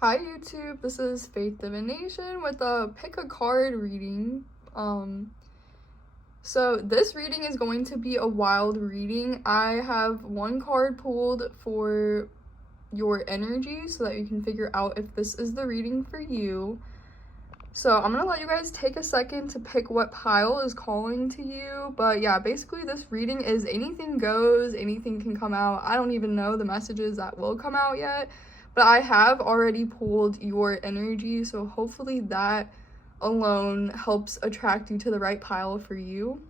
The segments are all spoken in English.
Hi YouTube, this is Faith Divination with a pick a card reading. So this reading is going to be a wild reading. I have one card pulled for your energy so that you can figure out if this is the reading for you. So I'm gonna let you guys take a second to pick what pile is calling to you. But yeah, basically this reading is anything goes, anything can come out. I don't even know the messages that will come out yet. But I have already pulled your energy, so hopefully that alone helps attract you to the right pile for you.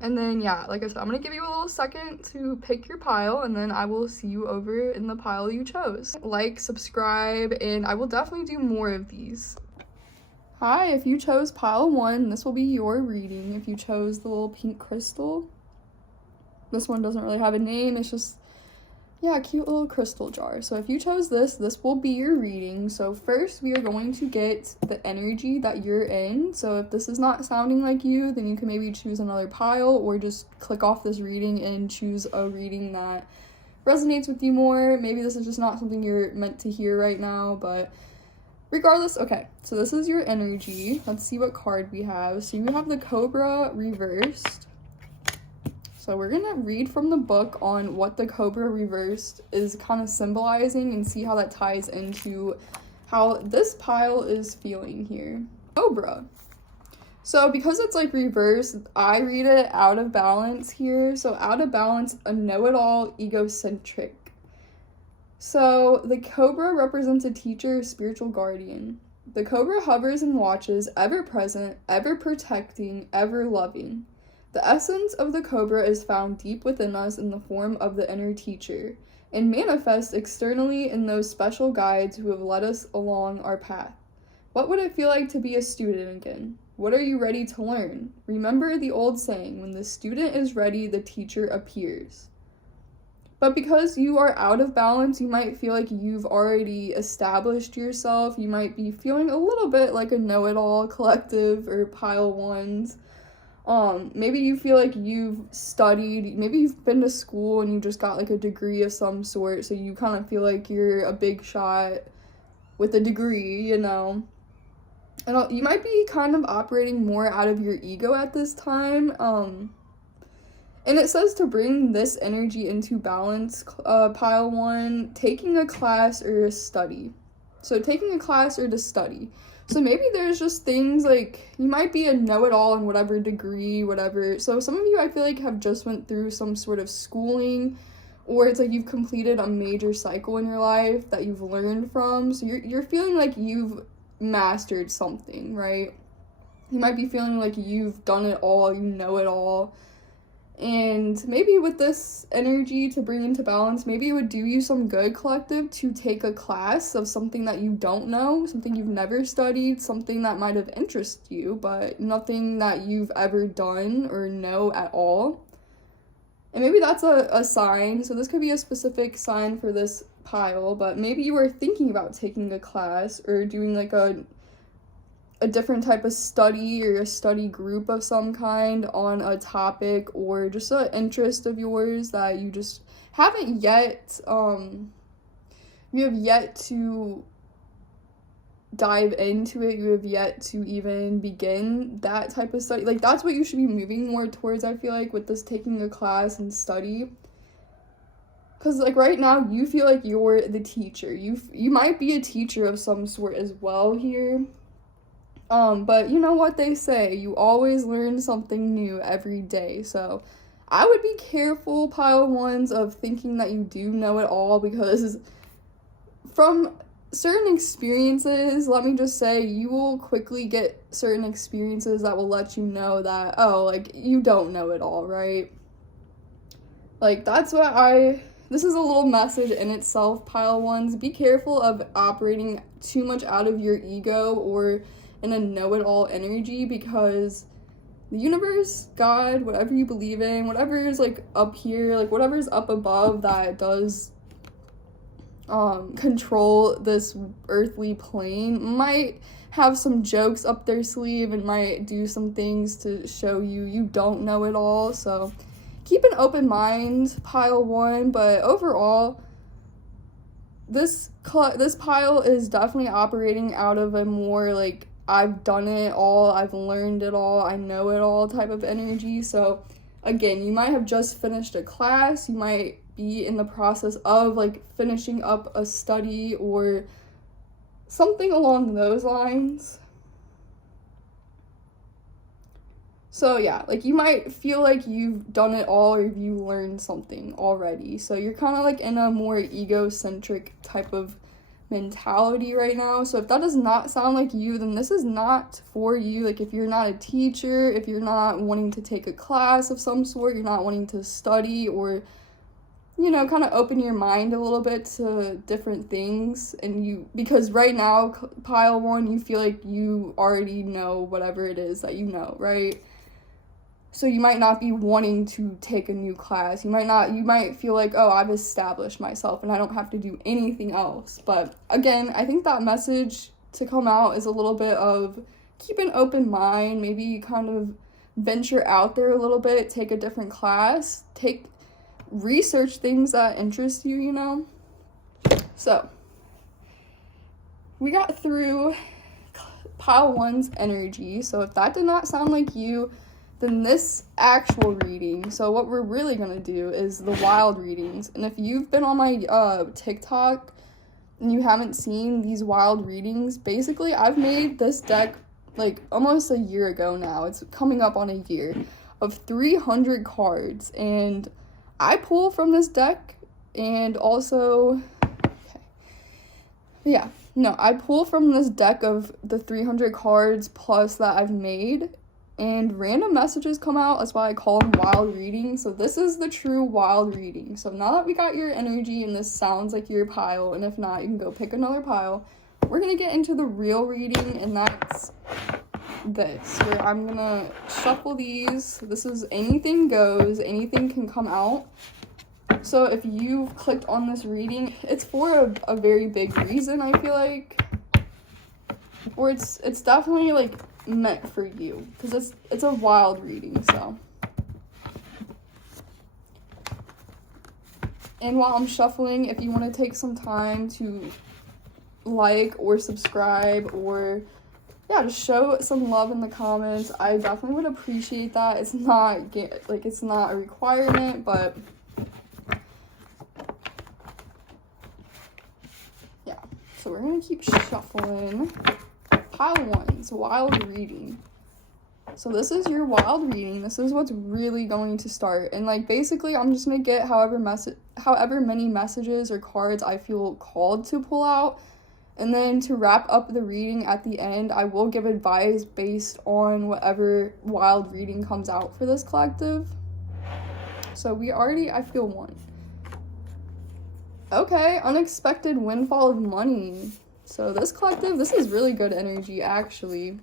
And then, yeah, like I said, I'm going to give you a little second to pick your pile, and then I will see you over in the pile you chose. Like, subscribe, and I will definitely do more of these. Hi, if you chose pile 1, this will be your reading. If you chose the little pink crystal, this one doesn't really have a name, it's just a cute little crystal jar. So if you chose this will be your reading. So first we are going to get the energy that you're in. So if this is not sounding like you, then you can maybe choose another pile or just click off this reading and choose a reading that resonates with you more. Maybe this is just not something you're meant to hear right now, but regardless, okay. So this is your energy. Let's see what card we have. So you have the Cobra reversed. So we're gonna read from the book on what the Cobra reversed is kind of symbolizing and see how that ties into how this pile is feeling here. Cobra. So because it's like reversed, I read it out of balance here. So out of balance, a know-it-all, egocentric. So the Cobra represents a teacher, spiritual guardian. The Cobra hovers and watches, ever present, ever protecting, ever loving. The essence of the Cobra is found deep within us in the form of the inner teacher, and manifests externally in those special guides who have led us along our path. What would it feel like to be a student again? What are you ready to learn? Remember the old saying, when the student is ready, the teacher appears. But because you are out of balance, you might feel like you've already established yourself. You might be feeling a little bit like a know-it-all collective or pile ones. Maybe you feel like you've studied, maybe you've been to school and you just got like a degree of some sort, so you kind of feel like you're a big shot with a degree, you know. And you might be kind of operating more out of your ego at this time. And it says to bring this energy into balance, pile 1, taking a class or a study. So taking a class or to study. So maybe there's just things like, you might be a know-it-all in whatever degree, whatever. So some of you, I feel like, have just went through some sort of schooling, or it's like you've completed a major cycle in your life that you've learned from. So you're feeling like you've mastered something, right? You might be feeling like you've done it all, you know it all. And maybe with this energy to bring into balance, maybe it would do you some good, collective, to take a class of something that you don't know, something you've never studied, something that might have interested you, but nothing that you've ever done or know at all. And maybe that's a sign. So this could be a specific sign for this pile, but maybe you were thinking about taking a class or doing like a different type of study or a study group of some kind on a topic, or just an interest of yours that you just haven't yet, you have yet to dive into it, you have yet to even begin that type of study. Like, that's what you should be moving more towards, I feel like, with this taking a class and study. Because, like, right now, you feel like you're the teacher. You might be a teacher of some sort as well here. But you know what they say, you always learn something new every day. So I would be careful, pile 1s, of thinking that you do know it all, because from certain experiences, let me just say, you will quickly get certain experiences that will let you know that, oh, like, you don't know it all, right? Like, that's what this is a little message in itself, pile 1s. Be careful of operating too much out of your ego or in a know-it-all energy, because the universe, God, whatever you believe in, whatever is like up here, like whatever is up above that does control this earthly plane, might have some jokes up their sleeve and might do some things to show you don't know it all. So keep an open mind, pile 1, but overall, this pile is definitely operating out of a more like I've done it all, I've learned it all, I know it all type of energy. So again, you might have just finished a class, you might be in the process of like finishing up a study or something along those lines. So yeah, like you might feel like you've done it all or you learned something already. So you're kind of like in a more egocentric type of mentality right now. So if that does not sound like you, then this is not for you. Like if you're not a teacher, if you're not wanting to take a class of some sort, you're not wanting to study or, you know, kind of open your mind a little bit to different things, and because right now, pile one, you feel like you already know whatever it is that you know, right? So you might not be wanting to take a new class. You might feel like, oh, I've established myself and I don't have to do anything else. But again, I think that message to come out is a little bit of keep an open mind, maybe kind of venture out there a little bit, take a different class, research things that interest you, you know? So we got through pile one's energy. So if that did not sound like you, then this actual reading, so what we're really going to do is the wild readings. And if you've been on my TikTok and you haven't seen these wild readings, basically I've made this deck like almost a year ago now. It's coming up on a year of 300 cards. And I pull from this deck and also, I pull from this deck of the 300 cards plus that I've made. And random messages come out. That's why I call them wild readings. So this is the true wild reading. So now that we got your energy and this sounds like your pile, and if not, you can go pick another pile. We're going to get into the real reading, and that's this, where I'm going to shuffle these. This is anything goes. Anything can come out. So if you've clicked on this reading, it's for a very big reason, I feel like. Or it's definitely like meant for you, because it's a wild reading. So, and while I'm shuffling, if you want to take some time to like or subscribe or just show some love in the comments, I definitely would appreciate that. It's not a requirement, but yeah. So we're gonna keep shuffling. Pile one's wild reading. So this is your wild reading. This is what's really going to start. And like basically I'm just gonna get however many messages or cards I feel called to pull out. And then to wrap up the reading at the end, I will give advice based on whatever wild reading comes out for this collective. So I feel one. Okay, unexpected windfall of money. So this collective, this is really good energy, actually.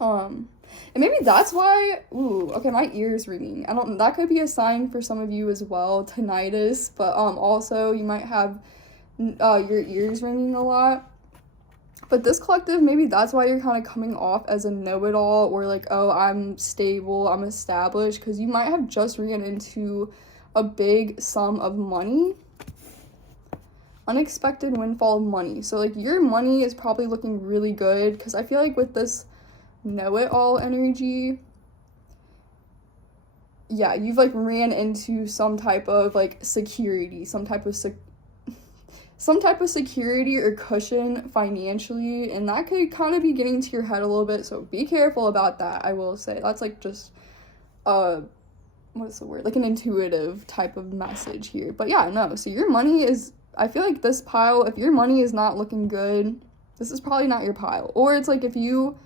And maybe that's why, okay, my ear's ringing. That could be a sign for some of you as well, tinnitus, but also you might have your ears ringing a lot. But this collective, maybe that's why you're kind of coming off as a know-it-all, or like, oh, I'm stable, I'm established, because you might have just ran into a big sum of money. Unexpected windfall of money. So like your money is probably looking really good, because I feel like with this know-it-all energy, you've like ran into some type of like security, some type of security or cushion financially, and that could kind of be getting to your head a little bit, so be careful about that. I will say that's like just what is the word, like an intuitive type of message here. But so your money is, I feel like this pile, if your money is not looking good, this is probably not your pile. Or it's like if you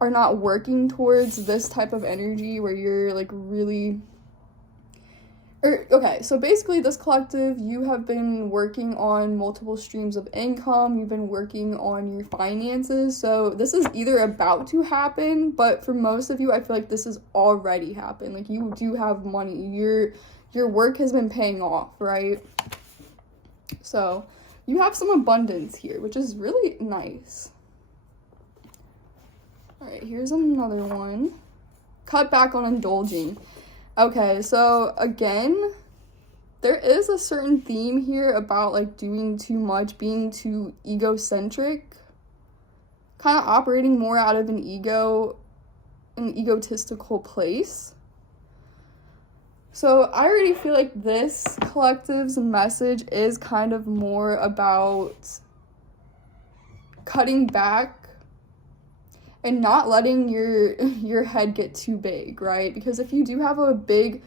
are not working towards this type of energy where you're like really, so basically this collective, you have been working on multiple streams of income, you've been working on your finances, so this is either about to happen, but for most of you, I feel like this has already happened. Like you do have money, your work has been paying off, right? So you have some abundance here, which is really nice. All right, here's another one. Cut back on indulging. Okay, so again, there is a certain theme here about like doing too much, being too egocentric, kind of operating more out of an egotistical place. So I already feel like this collective's message is kind of more about cutting back and not letting your head get too big, right? Because if you do have a big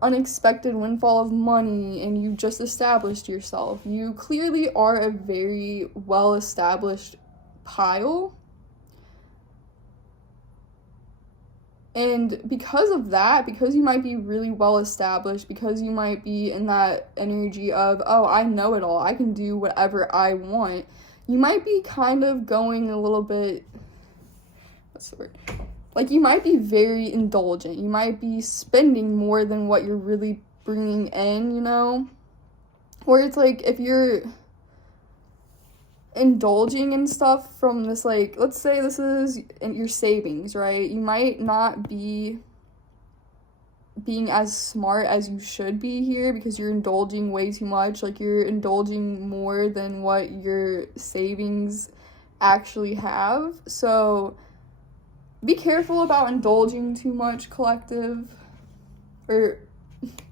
unexpected windfall of money and you just established yourself, you clearly are a very well-established pile. And because of that, because you might be really well established, because you might be in that energy of, oh, I know it all, I can do whatever I want, you might be kind of going a little bit, what's the word? Like, you might be very indulgent. You might be spending more than what you're really bringing in, you know? Where it's like, if you're indulging in stuff from this, like, let's say this is in your savings, right? You might not be being as smart as you should be here because you're indulging way too much. Like, you're indulging more than what your savings actually have. So be careful about indulging too much, collective, or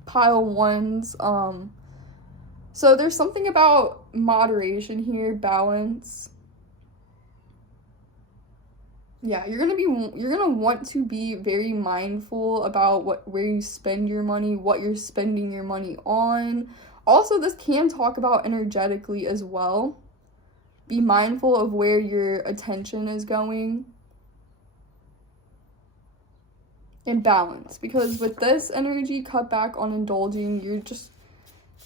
pile ones. So there's something about moderation here, balance. Yeah, you're gonna want to be very mindful about where you spend your money, what you're spending your money on. Also, this can talk about energetically as well. Be mindful of where your attention is going. And balance, because with this energy, cut back on indulging.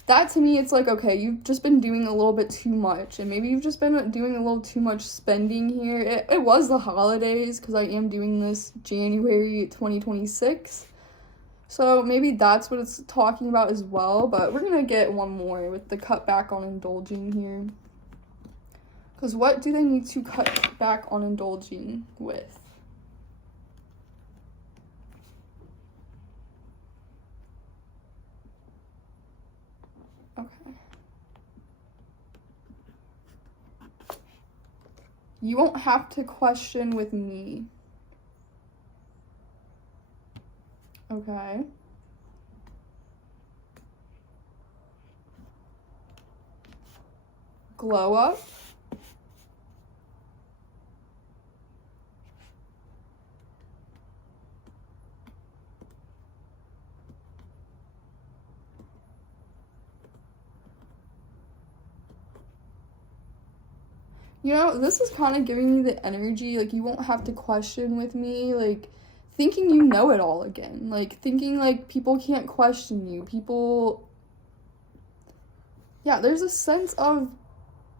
That to me, it's like, okay, you've just been doing a little bit too much, and maybe you've just been doing a little too much spending here. It was the holidays, because I am doing this January 2026, so maybe that's what it's talking about as well. But we're gonna get one more with the cut back on indulging here, because what do they need to cut back on indulging with? Okay. You won't have to question with me. Okay. Glow up. You know, this is kind of giving me the energy, like, you won't have to question with me, like, thinking you know it all again. Like, thinking, like, people can't question you. Yeah, there's a sense of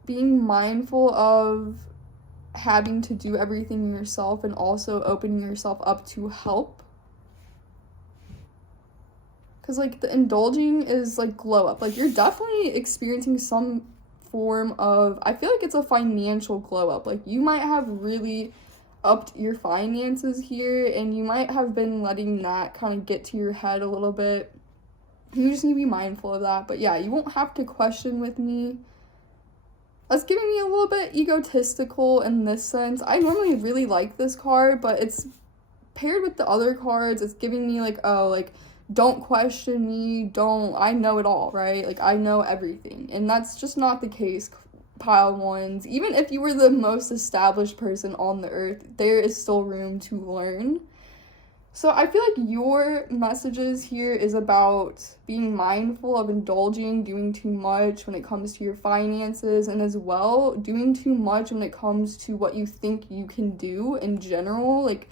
being mindful of having to do everything yourself and also opening yourself up to help. Because, like, the indulging is, like, glow up. Like, you're definitely experiencing some form of, I feel like it's a financial glow up. Like, you might have really upped your finances here, and you might have been letting that kind of get to your head a little bit. You just need to be mindful of that. But yeah, you won't have to question with me. That's giving me a little bit egotistical in this sense. I normally really like this card, but it's paired with the other cards. It's giving me like, oh, like, don't question me, I know it all, right? Like, I know everything. And that's just not the case, pile ones. Even if you were the most established person on the earth, there is still room to learn. So I feel like your messages here is about being mindful of indulging, doing too much when it comes to your finances, and as well, doing too much when it comes to what you think you can do in general, like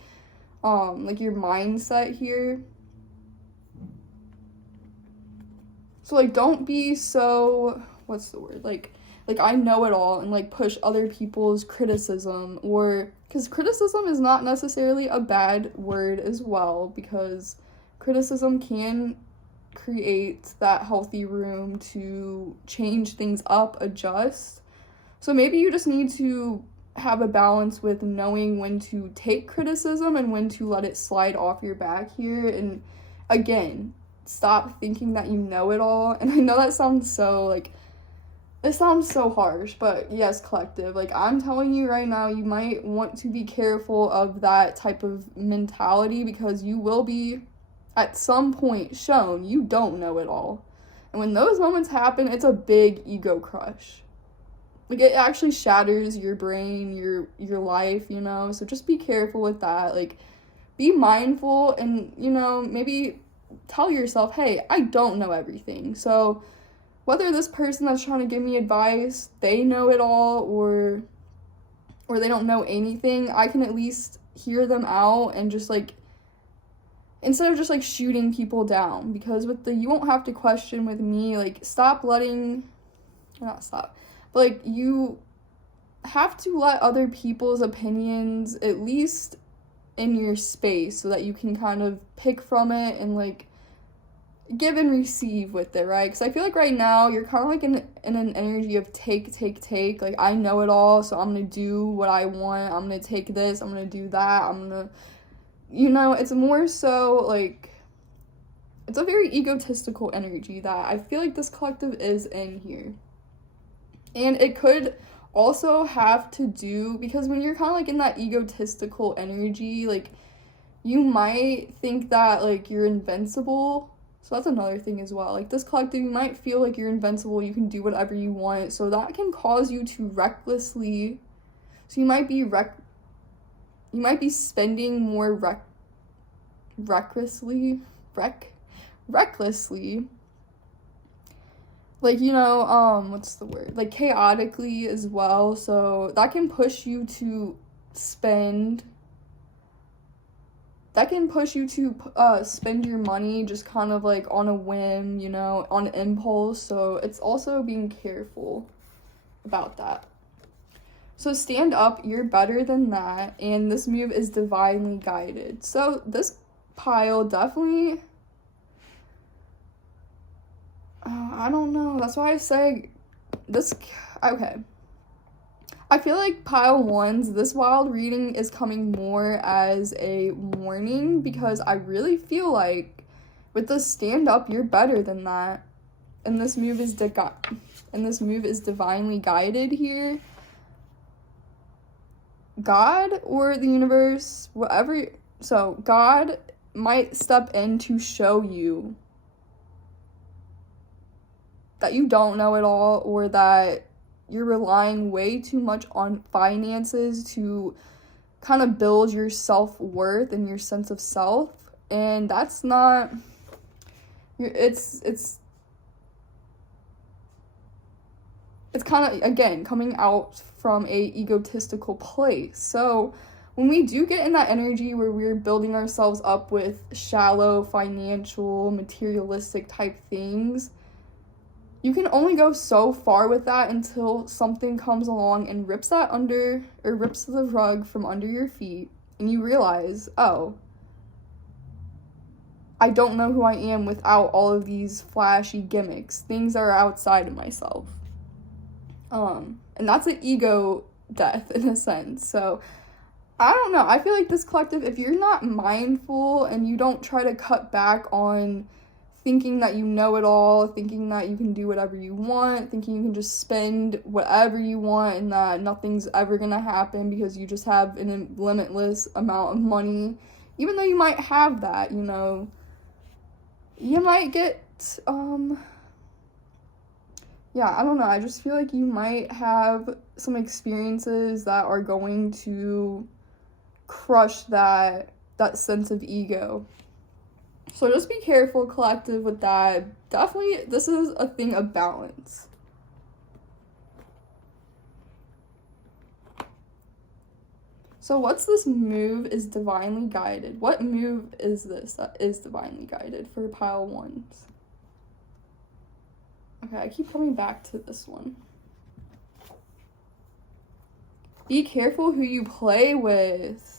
your mindset here. So, like, don't be so, what's the word, like I know it all, and, like, push other people's criticism, or, because criticism is not necessarily a bad word as well, because criticism can create that healthy room to change things up, adjust. So maybe you just need to have a balance with knowing when to take criticism and when to let it slide off your back here, and again, stop thinking that you know it all. And I know that sounds so, like, it sounds so harsh, but yes, collective, like, I'm telling you right now, you might want to be careful of that type of mentality, because you will be, at some point, shown you don't know it all. And when those moments happen, it's a big ego crush. Like, it actually shatters your brain, your life, you know? So just be careful with that. Like, be mindful and, you know, maybe tell yourself, hey, I don't know everything. So whether this person that's trying to give me advice, they know it all, or they don't know anything, I can at least hear them out and just, like, instead of just, like, shooting people down. Because with the you won't have to question with me, like, like, you have to let other people's opinions at least in your space so that you can kind of pick from it and, like, give and receive with it, right? Because I feel like right now you're kind of like in an energy of take. Like, I know it all, so I'm gonna do what I want. I'm gonna take this, I'm gonna do that, I'm gonna, you know, it's more so like, it's a very egotistical energy that I feel like this collective is in here. And it could also have to do, because when you're kind of like in that egotistical energy, like, you might think that, like, you're invincible. So that's another thing as well. Like, this collective, you might feel like you're invincible, you can do whatever you want. So that can cause you to recklessly, so you might be spending more recklessly, like, you know, what's the word? Like, chaotically as well. So that can push you to spend your money just kind of like on a whim, you know, on impulse. So it's also being careful about that. So stand up, you're better than that, and this move is divinely guided. So this pile definitely, I don't know, that's why I say this, okay. I feel like pile ones, this wild reading is coming more as a warning, because I really feel like with the stand up, you're better than that. And this move is divinely guided here. God or the universe, whatever, so God might step in to show you that you don't know it all, or that you're relying way too much on finances to kind of build your self-worth and your sense of self. And that's not, it's kind of, again, coming out from a egotistical place. So when we do get in that energy where we're building ourselves up with shallow, financial, materialistic type things, you can only go so far with that until something comes along and rips the rug from under your feet, and you realize, oh, I don't know who I am without all of these flashy gimmicks, things that are outside of myself. And that's an ego death in a sense. So I don't know, I feel like this collective, if you're not mindful and you don't try to cut back on thinking that you know it all, thinking that you can do whatever you want, thinking you can just spend whatever you want and that nothing's ever gonna happen because you just have a limitless amount of money, even though you might have that, you know, you might get, yeah, I don't know, I just feel like you might have some experiences that are going to crush that sense of ego. So just be careful, collective, with that. Definitely, this is a thing of balance. So what's this move is divinely guided? What move is this that is divinely guided for pile ones? Okay, I keep coming back to this one. Be careful who you play with.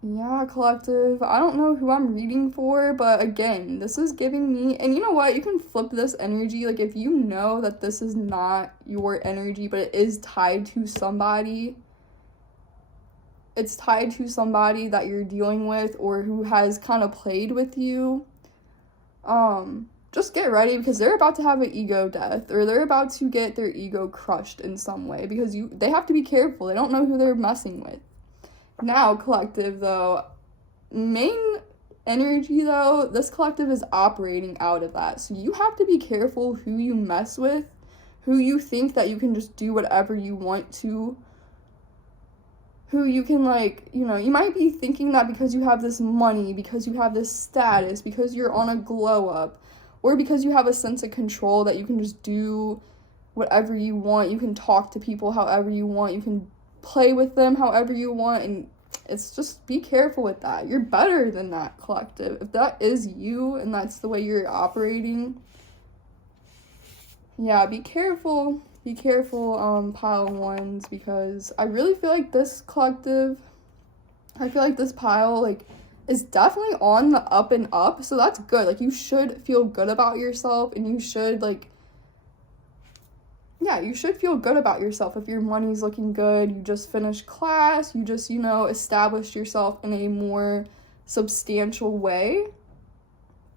Yeah, collective, I don't know who I'm reading for, but again, this is giving me, and you know what, you can flip this energy, like if you know that this is not your energy, but it is tied to somebody, it's tied to somebody that you're dealing with or who has kind of played with you, just get ready, because they're about to have an ego death, or they're about to get their ego crushed in some way, because they have to be careful. They don't know who they're messing with. Now, collective, though, main energy, though, this collective is operating out of that. So you have to be careful who you mess with, who you think that you can just do whatever you want to, who you can, like, you know, you might be thinking that because you have this money, because you have this status, because you're on a glow up, or because you have a sense of control, that you can just do whatever you want. You can talk to people however you want. You can play with them however you want. And it's just, be careful with that. You're better than that, collective. If that is you and that's the way you're operating, yeah, be careful. Be careful, pile ones, because I really feel like this collective, I feel like this pile, like, is definitely on the up and up, so that's good. Like, you should feel good about yourself, and you should, like, yeah, you should feel good about yourself if your money's looking good, you just finished class, you just, you know, established yourself in a more substantial way.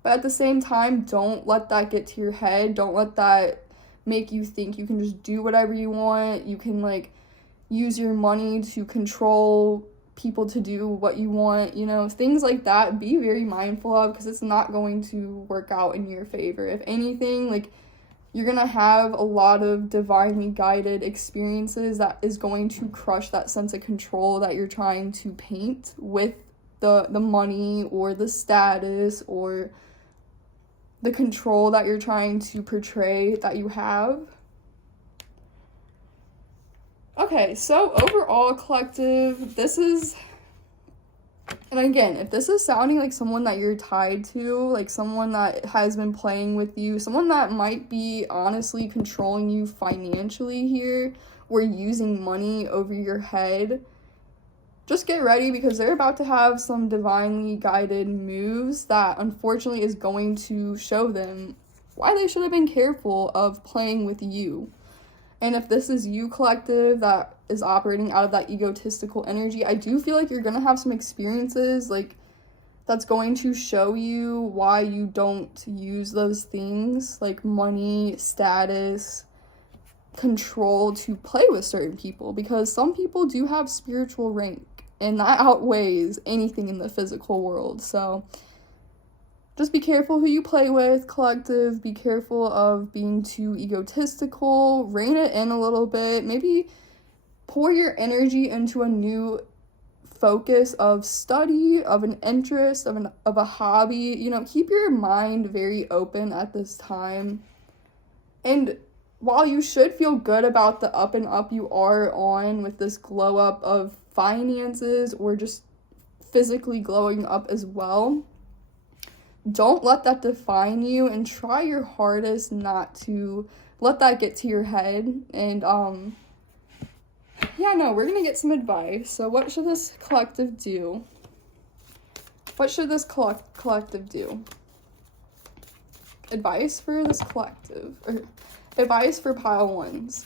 But at the same time, don't let that get to your head. Don't let that make you think you can just do whatever you want. You can, like, use your money to control people to do what you want, you know, things like that. Be very mindful of, because it's not going to work out in your favor. If anything, like, you're gonna have a lot of divinely guided experiences that is going to crush that sense of control that you're trying to paint with the money, or the status, or the control that you're trying to portray that you have. Okay, so overall, collective, this is, and again, if this is sounding like someone that you're tied to, like someone that has been playing with you, someone that might be honestly controlling you financially here, or using money over your head, just get ready, because they're about to have some divinely guided moves that unfortunately is going to show them why they should have been careful of playing with you. And if this is you, collective, that is operating out of that egotistical energy, I do feel like you're going to have some experiences, like, that's going to show you why you don't use those things, like money, status, control, to play with certain people. Because some people do have spiritual rank, and that outweighs anything in the physical world. So just be careful who you play with, collective. Be careful of being too egotistical. Rein it in a little bit. Maybe pour your energy into a new focus of study, of an interest, of a hobby. You know, keep your mind very open at this time. And while you should feel good about the up and up you are on with this glow up of finances, or just physically glowing up as well, don't let that define you, and try your hardest not to let that get to your head. And yeah, no, we're gonna get some advice. So what should this collective do? What should this collective do? Advice for this collective, or advice for pile ones.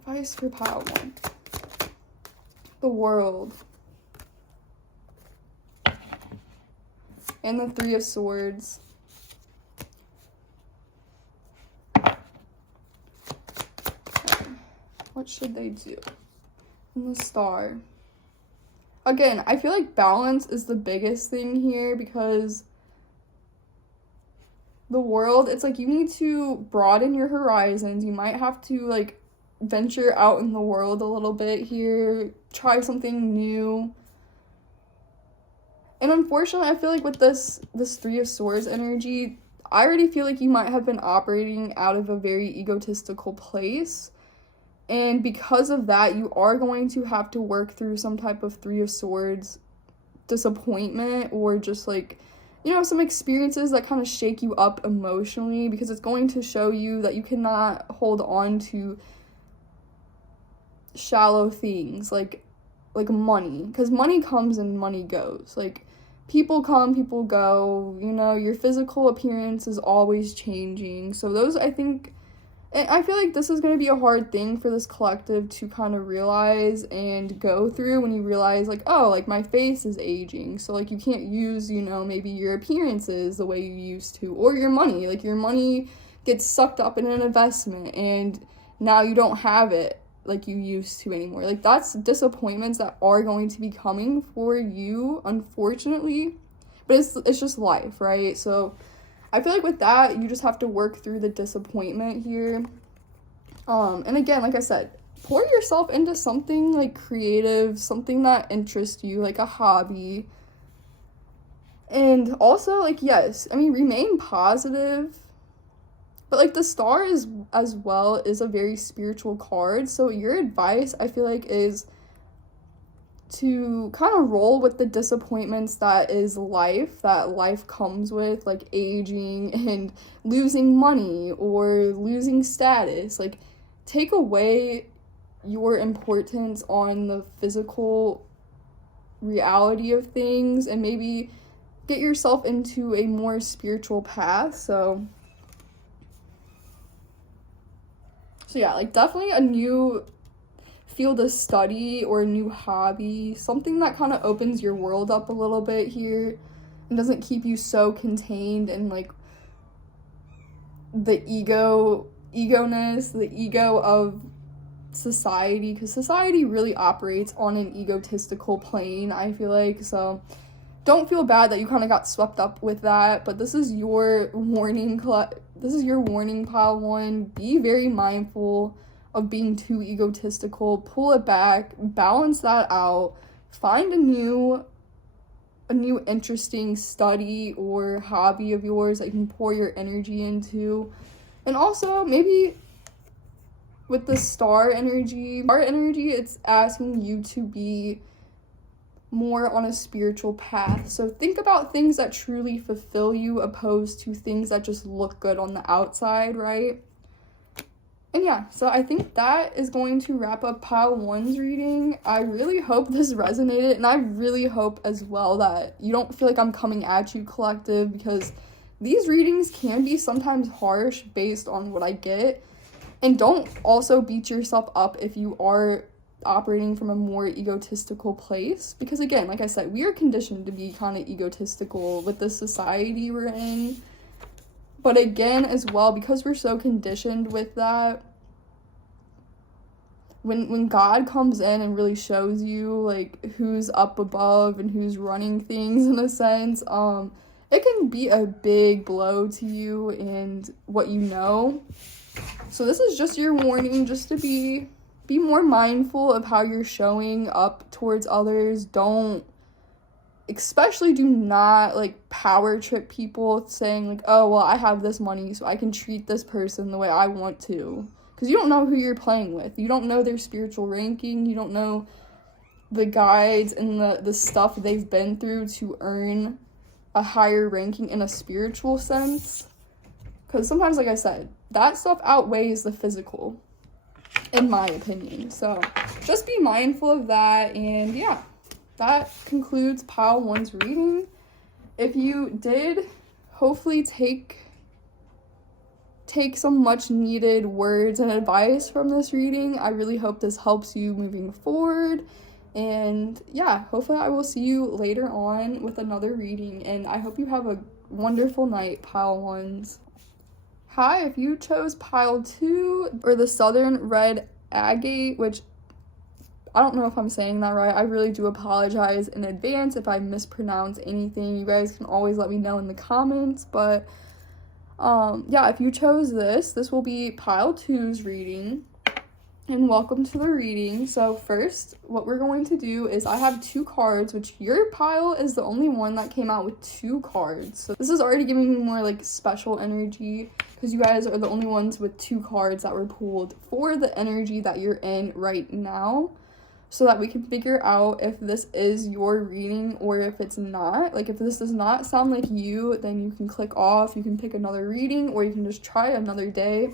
Advice for pile one. The World. And the Three of Swords. Okay. What should they do? And the Star. Again, I feel like balance is the biggest thing here, because the World, it's like you need to broaden your horizons. You might have to, like, venture out in the world a little bit here, try something new. And unfortunately, I feel like with this Three of Swords energy, I already feel like you might have been operating out of a very egotistical place. And because of that, you are going to have to work through some type of Three of Swords disappointment, or just, like, you know, some experiences that kind of shake you up emotionally, because it's going to show you that you cannot hold on to shallow things like money, because money comes and money goes. Like, people come, people go, you know, your physical appearance is always changing. So those, I think, And I feel like this is going to be a hard thing for this collective to kind of realize and go through when you realize, like, oh, like, my face is aging. So, like, you can't use, you know, maybe your appearances the way you used to. Or your money. Like, your money gets sucked up in an investment and now you don't have it like you used to anymore. Like, that's disappointments that are going to be coming for you, unfortunately. But it's just life, right? So I feel like with that, you just have to work through the disappointment here. And again, like I said, pour yourself into something like creative, something that interests you, like a hobby. And also, like, yes, I mean, remain positive. But, like, the star is, as well, is a very spiritual card. So your advice, I feel like, is to kind of roll with the disappointments that life comes with, like aging and losing money or losing status. Like, take away your importance on the physical reality of things and maybe get yourself into a more spiritual path. So yeah, like, definitely a new field of study or a new hobby, something that kind of opens your world up a little bit here and doesn't keep you so contained in, like, the ego of society, because society really operates on an egotistical plane, I feel like. So don't feel bad that you kind of got swept up with that, but this is your warning pile 1. Be very mindful of being too egotistical. Pull it back, balance that out, find a new interesting study or hobby of yours that you can pour your energy into. And also, maybe with the star energy, it's asking you to be more on a spiritual path. So think about things that truly fulfill you opposed to things that just look good on the outside, right? And yeah, so I think that is going to wrap up pile 1's reading. I really hope this resonated, and I really hope as well that you don't feel like I'm coming at you, collective, because these readings can be sometimes harsh based on what I get. And don't also beat yourself up if you are operating from a more egotistical place, because again, like I said, we are conditioned to be kind of egotistical with the society we're in. But again, as well, because we're so conditioned with that, when God comes in and really shows you, like, who's up above and who's running things, in a sense, it can be a big blow to you and what you know. So this is just your warning, just to be more mindful of how you're showing up towards others. Especially do not, like, power trip people saying, like, oh, well, I have this money, so I can treat this person the way I want to. Because you don't know who you're playing with. You don't know their spiritual ranking. You don't know the guides and the stuff they've been through to earn a higher ranking in a spiritual sense. Because sometimes, like I said, that stuff outweighs the physical, in my opinion. So just be mindful of that. And yeah, that concludes pile 1's reading. If you did hopefully take some much needed words and advice from this reading, I really hope this helps you moving forward. And yeah, hopefully I will see you later on with another reading, and I hope you have a wonderful night, pile 1s. Hi, if you chose pile 2 or the Southern Red Agate, which I don't know if I'm saying that right. I really do apologize in advance if I mispronounce anything. You guys can always let me know in the comments. But yeah, if you chose this will be pile 2's reading. And welcome to the reading. So first, what we're going to do is I have 2 cards, which your pile is the only one that came out with 2 cards. So this is already giving me more, like, special energy, because you guys are the only ones with 2 cards that were pulled for the energy that you're in right now, so that we can figure out if this is your reading or if it's not. Like, if this does not sound like you, then you can click off, you can pick another reading, or you can just try another day.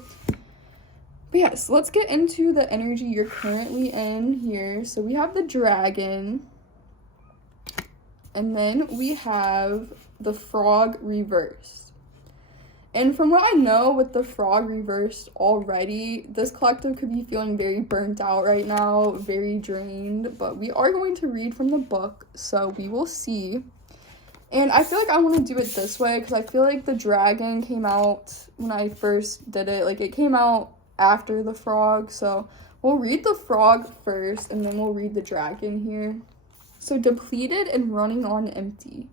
But yes, let's get into the energy you're currently in here. So we have the Dragon, and then we have the Frog reversed. And from what I know with the frog reversed already, this collective could be feeling very burnt out right now, very drained, but we are going to read from the book, so we will see. And I feel like I want to do it this way because I feel like the dragon came out when I first did it. Like, it came out after the frog, so we'll read the frog first and then we'll read the dragon here. So, depleted and running on empty.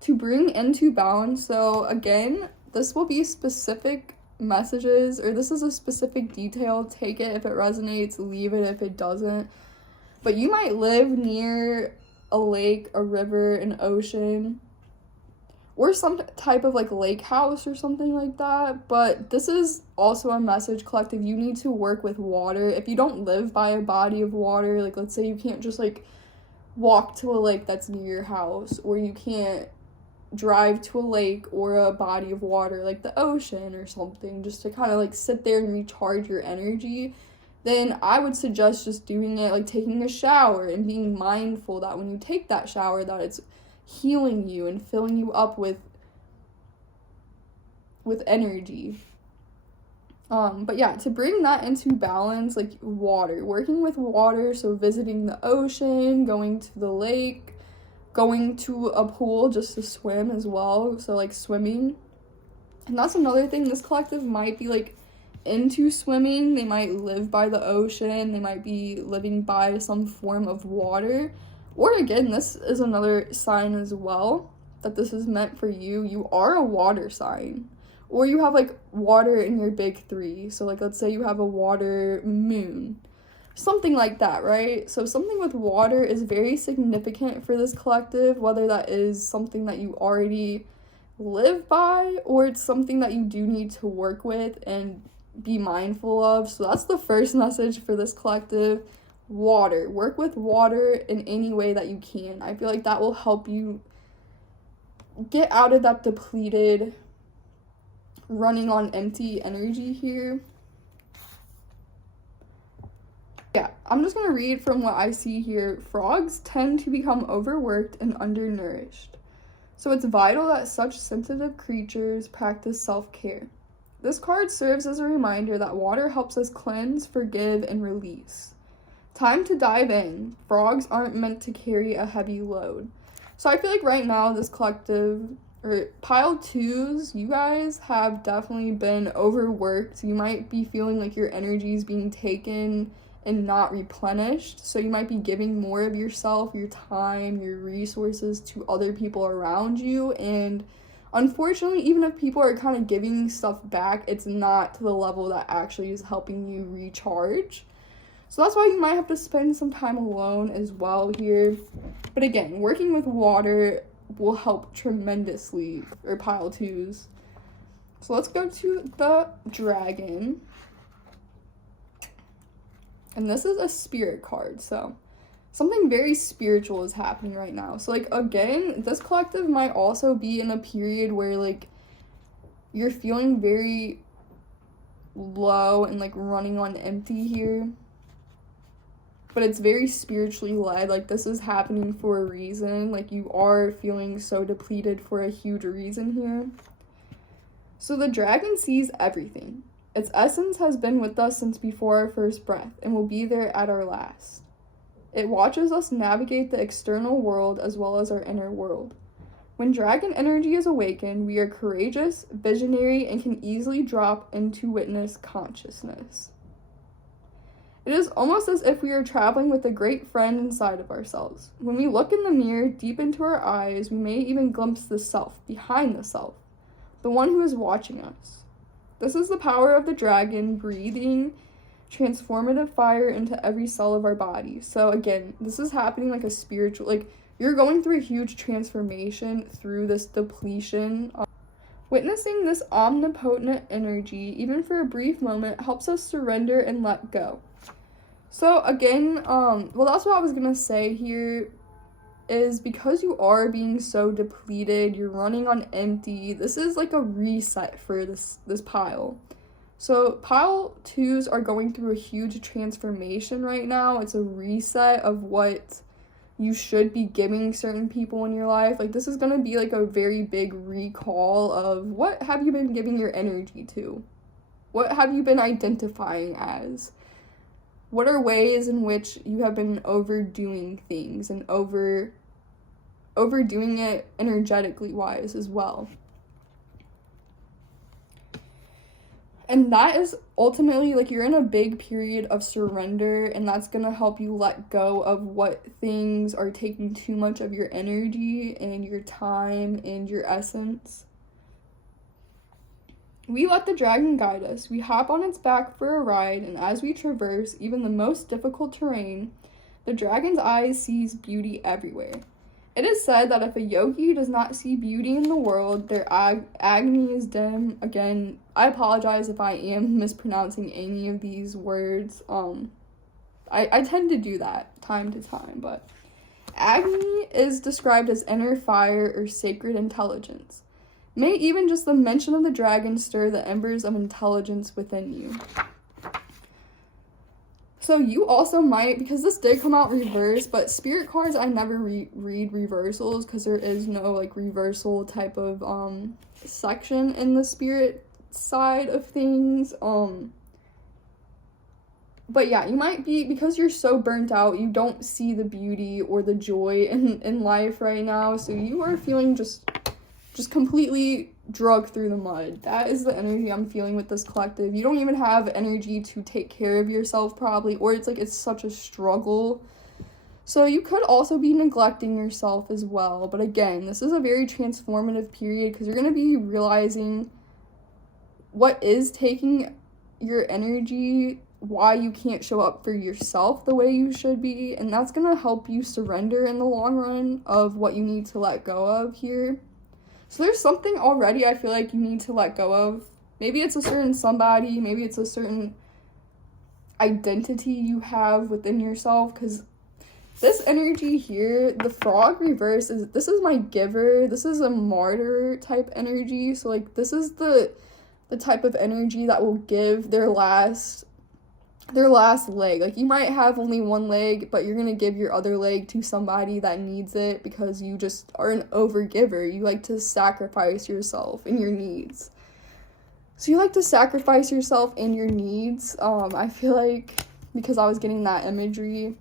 To bring into balance. So, again, this will be specific messages, or this is a specific detail. Take it if it resonates, leave it if it doesn't. But you might live near a lake, a river, an ocean, or some type of like lake house or something like that. But this is also a message, collective. You need to work with water. If you don't live by a body of water, like let's say you can't just like walk to a lake that's near your house, or you can't drive to a lake or a body of water like the ocean or something, just to kind of like sit there and recharge your energy, then I would suggest just doing it like taking a shower and being mindful that when you take that shower that it's healing you and filling you up with energy. But yeah, to bring that into balance, like water, working with water, so visiting the ocean, going to the lake, going to a pool just to swim as well, so like swimming. And that's another thing, this collective might be like into swimming, they might live by the ocean, they might be living by some form of water. Or again, this is another sign as well that this is meant for you. You are a water sign, or you have like water in your big three. So like let's say you have a water moon, something like that, right? So something with water is very significant for this collective, whether that is something that you already live by or it's something that you do need to work with and be mindful of. So that's the first message for this collective. Water. Work with water in any way that you can. I feel like that will help you get out of that depleted, running on empty energy here. Yeah, I'm just going to read from what I see here. Frogs tend to become overworked and undernourished. So it's vital that such sensitive creatures practice self-care. This card serves as a reminder that water helps us cleanse, forgive, and release. Time to dive in. Frogs aren't meant to carry a heavy load. So I feel like right now this collective, or pile twos, you guys have definitely been overworked. You might be feeling like your energy is being taken and not replenished. So you might be giving more of yourself, your time, your resources to other people around you. And unfortunately, even if people are kind of giving stuff back, it's not to the level that actually is helping you recharge. So that's why you might have to spend some time alone as well here. But again, working with water will help tremendously, or pile twos. So let's go to the dragon. And this is a spirit card, so something very spiritual is happening right now. So like again, this collective might also be in a period where like you're feeling very low and like running on empty here. But it's very spiritually led. Like this is happening for a reason. Like you are feeling so depleted for a huge reason here. So the dragon sees everything. Its essence has been with us since before our first breath and will be there at our last. It watches us navigate the external world as well as our inner world. When dragon energy is awakened, we are courageous, visionary, and can easily drop into witness consciousness. It is almost as if we are traveling with a great friend inside of ourselves. When we look in the mirror deep into our eyes, we may even glimpse the self behind the self, the one who is watching us. This is the power of the dragon breathing transformative fire into every cell of our body. So again, this is happening like a spiritual, like you're going through a huge transformation through this depletion. Witnessing this omnipotent energy, even for a brief moment, helps us surrender and let go. So again, well, that's what I was gonna say here, is because you are being so depleted, you're running on empty, this is like a reset for this pile. So pile twos are going through a huge transformation right now. It's a reset of what you should be giving certain people in your life. Like, this is going to be like a very big recall of what have you been giving your energy to? What have you been identifying as? What are ways in which you have been overdoing things and overdoing it energetically wise as well? And that is ultimately, like, you're in a big period of surrender, and that's going to help you let go of what things are taking too much of your energy and your time and your essence. We let the dragon guide us. We hop on its back for a ride, and as we traverse even the most difficult terrain, the dragon's eye sees beauty everywhere. It is said that if a yogi does not see beauty in the world, their agony is dim. Again, I apologize if I am mispronouncing any of these words. I tend to do that time to time, but agony is described as inner fire or sacred intelligence. May even just the mention of the dragon stir the embers of intelligence within you. So you also might, because this did come out reverse, but spirit cards, I never read reversals because there is no like reversal type of section in the spirit side of things. But yeah, you might be, because you're so burnt out, you don't see the beauty or the joy in life right now, so you are feeling just completely drugged through the mud. That is the energy I'm feeling with this collective. You don't even have energy to take care of yourself probably, or it's like it's such a struggle. So you could also be neglecting yourself as well. But again, this is a very transformative period because you're going to be realizing what is taking your energy, why you can't show up for yourself the way you should be, and that's going to help you surrender in the long run of what you need to let go of here. So there's something already I feel like you need to let go of. Maybe it's a certain somebody, maybe it's a certain identity you have within yourself, because this energy here, the frog reverse, this is my giver, this is a martyr type energy. So like this is the type of energy that will give their last leg. Like you might have only one leg, but you're gonna give your other leg to somebody that needs it because you just are an overgiver. You like to sacrifice yourself and your needs. So you like to sacrifice yourself and your needs. I feel like because I was getting that imagery.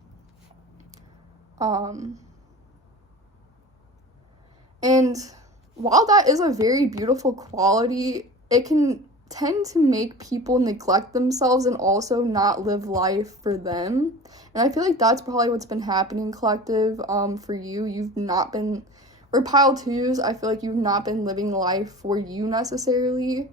And while that is a very beautiful quality, it can tend to make people neglect themselves and also not live life for them. And I feel like that's probably what's been happening, collective, for you. You've not been, or pile twos, I feel like you've not been living life for you necessarily.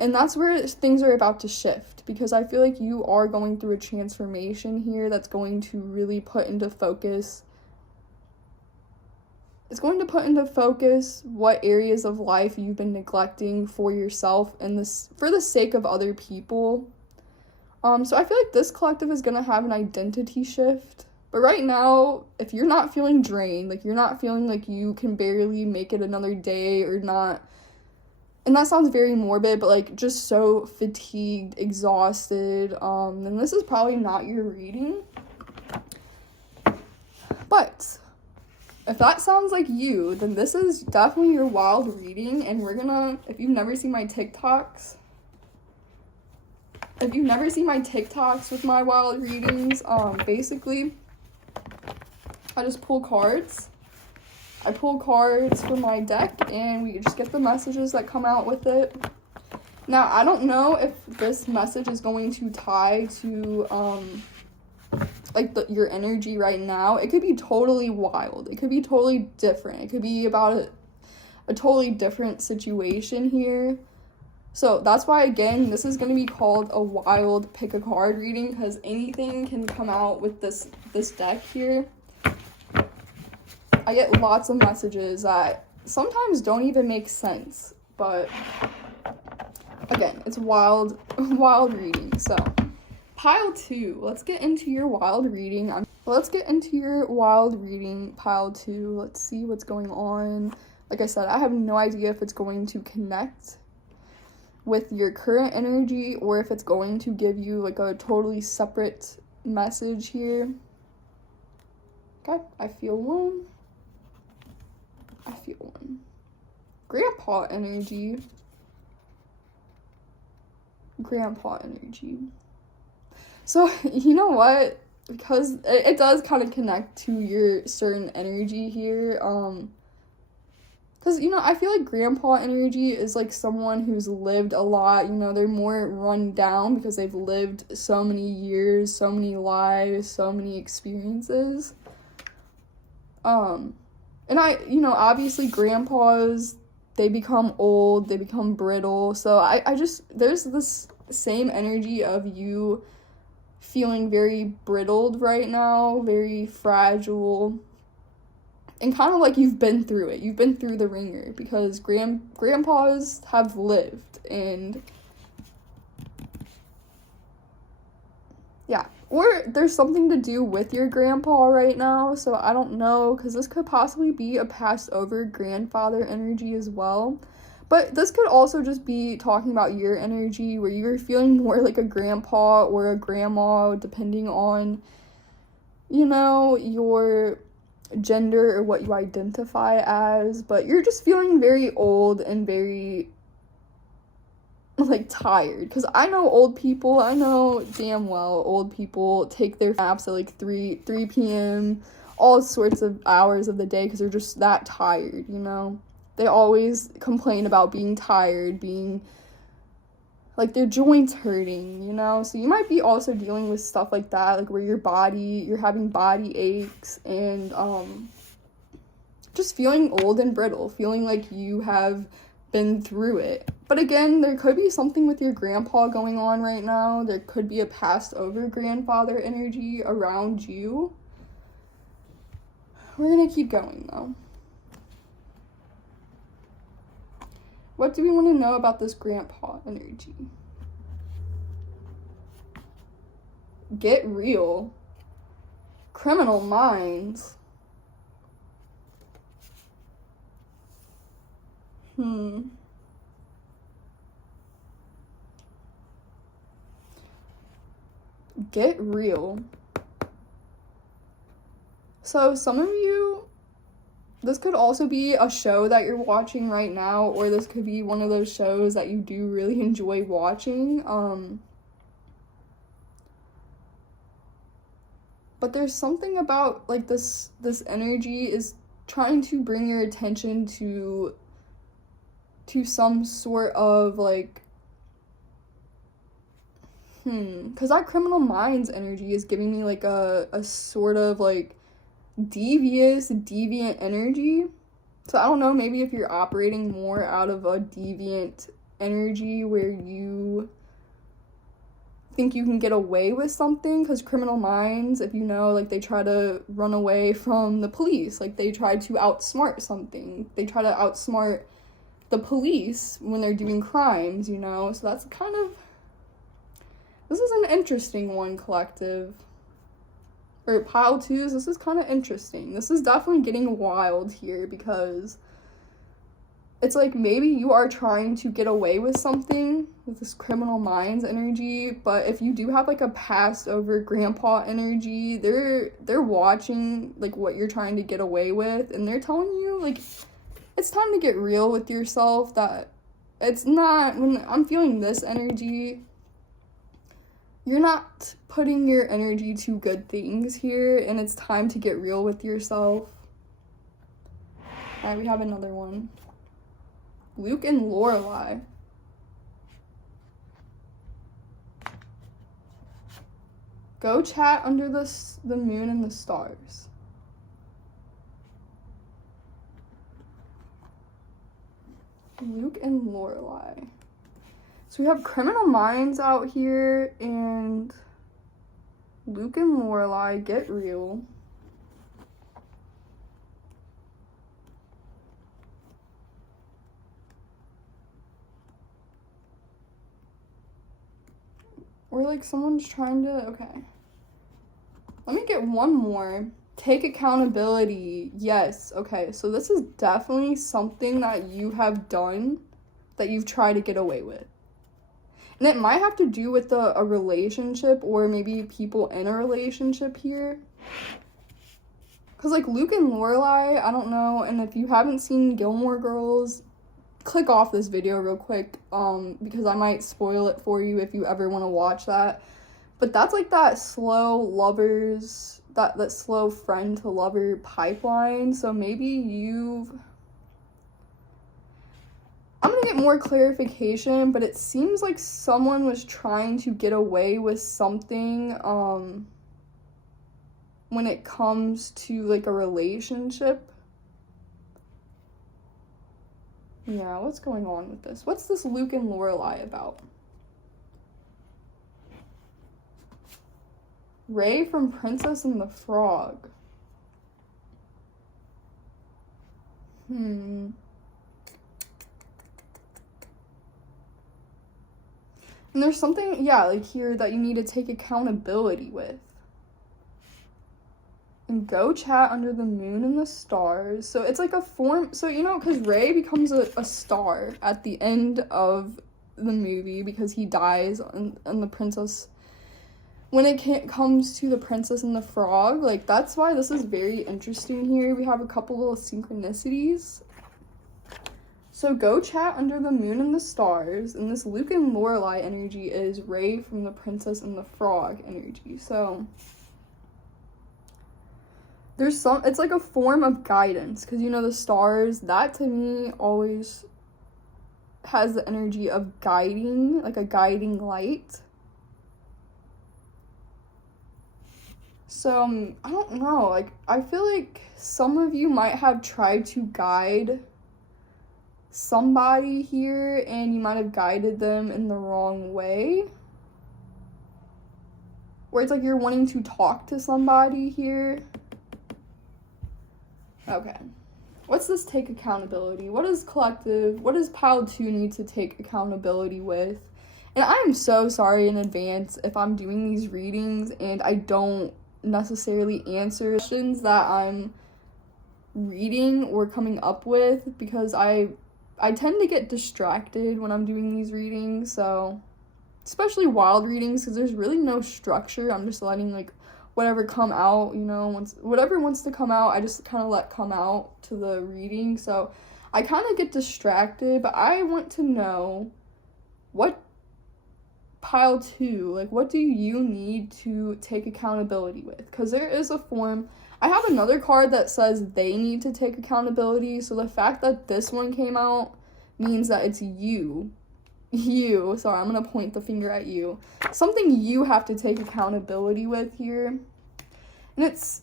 And that's where things are about to shift, because I feel like you are going through a transformation here that's going to really put into focus. It's going to put into focus what areas of life you've been neglecting for yourself and this for the sake of other people. So I feel like this collective is going to have an identity shift. But right now, if you're not feeling drained, like you're not feeling like you can barely make it another day or not, and that sounds very morbid, but like just so fatigued, exhausted, then this is probably not your reading. But if that sounds like you, then this is definitely your wild reading, and we're gonna, if you've never seen my TikToks with my wild readings, basically, I just pull cards. I pull cards from my deck, and we just get the messages that come out with it. Now, I don't know if this message is going to tie to, your energy right now. It could be totally wild. It could be totally different. It could be about a totally different situation here. So that's why, again, this is going to be called a wild pick a card reading, because anything can come out with this deck here. I get lots of messages that sometimes don't even make sense, but again, it's wild reading. So pile 2, let's get into your wild reading. Pile 2. Let's see what's going on. Like I said, I have no idea if it's going to connect with your current energy or if it's going to give you like a totally separate message here. Okay, I feel one. I feel one. Grandpa energy. Grandpa energy. So, you know what? Because it does kind of connect to your certain energy here. Because, I feel like grandpa energy is like someone who's lived a lot. They're more run down because they've lived so many years, so many lives, so many experiences. And obviously grandpas, they become old, they become brittle. So I just, there's this same energy of you feeling very brittled right now, very fragile, and kind of like you've been through it. You've been through the ringer because grandpas have lived, and yeah. Or there's something to do with your grandpa right now, so I don't know, because this could possibly be a passed over grandfather energy as well. But this could also just be talking about your energy, where you're feeling more like a grandpa or a grandma, depending on, your gender or what you identify as. But you're just feeling very old and very, tired. Because I know old people, I know damn well old people take their naps at, 3 p.m., all sorts of hours of the day, because they're just that tired, They always complain about being tired, being, their joints hurting, So you might be also dealing with stuff like that, where you're having body aches and, just feeling old and brittle, feeling like you have been through it. But again, there could be something with your grandpa going on right now. There could be a passed over grandfather energy around you. We're gonna keep going, though. What do we want to know about this grandpa energy? Get real. Criminal minds. Get real. So some of you, this could also be a show that you're watching right now, or this could be one of those shows that you do really enjoy watching. But there's something about, this energy is trying to bring your attention to some sort of, because that criminal minds energy is giving me, a sort of, deviant energy. So I don't know, maybe if you're operating more out of a deviant energy where you think you can get away with something, because criminal minds, if they try to run away from the police, they try to outsmart something, they try to outsmart the police when they're doing crimes, so that's kind of, this is an interesting one, collective. Or pile twos, this is kind of interesting. This is definitely getting wild here, because it's maybe you are trying to get away with something with this criminal minds energy, but if you do have a passed over grandpa energy, they're watching what you're trying to get away with, and they're telling you it's time to get real with yourself, that it's not, when I'm feeling this energy, you're not putting your energy to good things here, and it's time to get real with yourself. Alright, we have another one. Luke and Lorelai. Go chat under the moon and the stars. Luke and Lorelai. So we have criminal minds out here, and Luke and Lorelai, get real. Or someone's trying to, okay. Let me get one more. Take accountability. Yes, okay. So this is definitely something that you have done that you've tried to get away with. And it might have to do with a relationship, or maybe people in a relationship here. Because, like, Luke and Lorelai, I don't know, and if you haven't seen Gilmore Girls, click off this video real quick, because I might spoil it for you if you ever want to watch that. But that's, like, that slow lovers, that slow friend to lover pipeline, so maybe I'm gonna get more clarification, but it seems like someone was trying to get away with something, when it comes to, like, a relationship. Yeah, what's going on with this? What's this Luke and Lorelai about? Ray from Princess and the Frog. And there's something, yeah, like here that you need to take accountability with. And go chat under the moon and the stars. So it's like a form, so, you know, because Ray becomes a star at the end of the movie because he dies and the princess, when it comes to the Princess and the Frog, like, that's why this is very interesting here. We have a couple little synchronicities. So go chat under the moon and the stars, and this Luke and Lorelai energy is Ray from the Princess and the Frog energy. So there's it's like a form of guidance, because, you know, the stars, that to me always has the energy of guiding, like a guiding light. So, I don't know, like, I feel like some of you might have tried to guide somebody here, and you might have guided them in the wrong way. Where it's like you're wanting to talk to somebody here. Okay. What's this take accountability? What does pile 2 need to take accountability with? And I am so sorry in advance if I'm doing these readings and I don't necessarily answer questions that I'm reading or coming up with, because I tend to get distracted when I'm doing these readings, so especially wild readings, because there's really no structure. I'm just letting, like, whatever come out, you know, whatever wants to come out, I just kind of let come out to the reading. So I kind of get distracted, but I want to know what pile 2, like, what do you need to take accountability with? Because there is a form. I have another card that says they need to take accountability, so the fact that this one came out means that it's you, sorry, I'm gonna point the finger at you, something you have to take accountability with here. And it's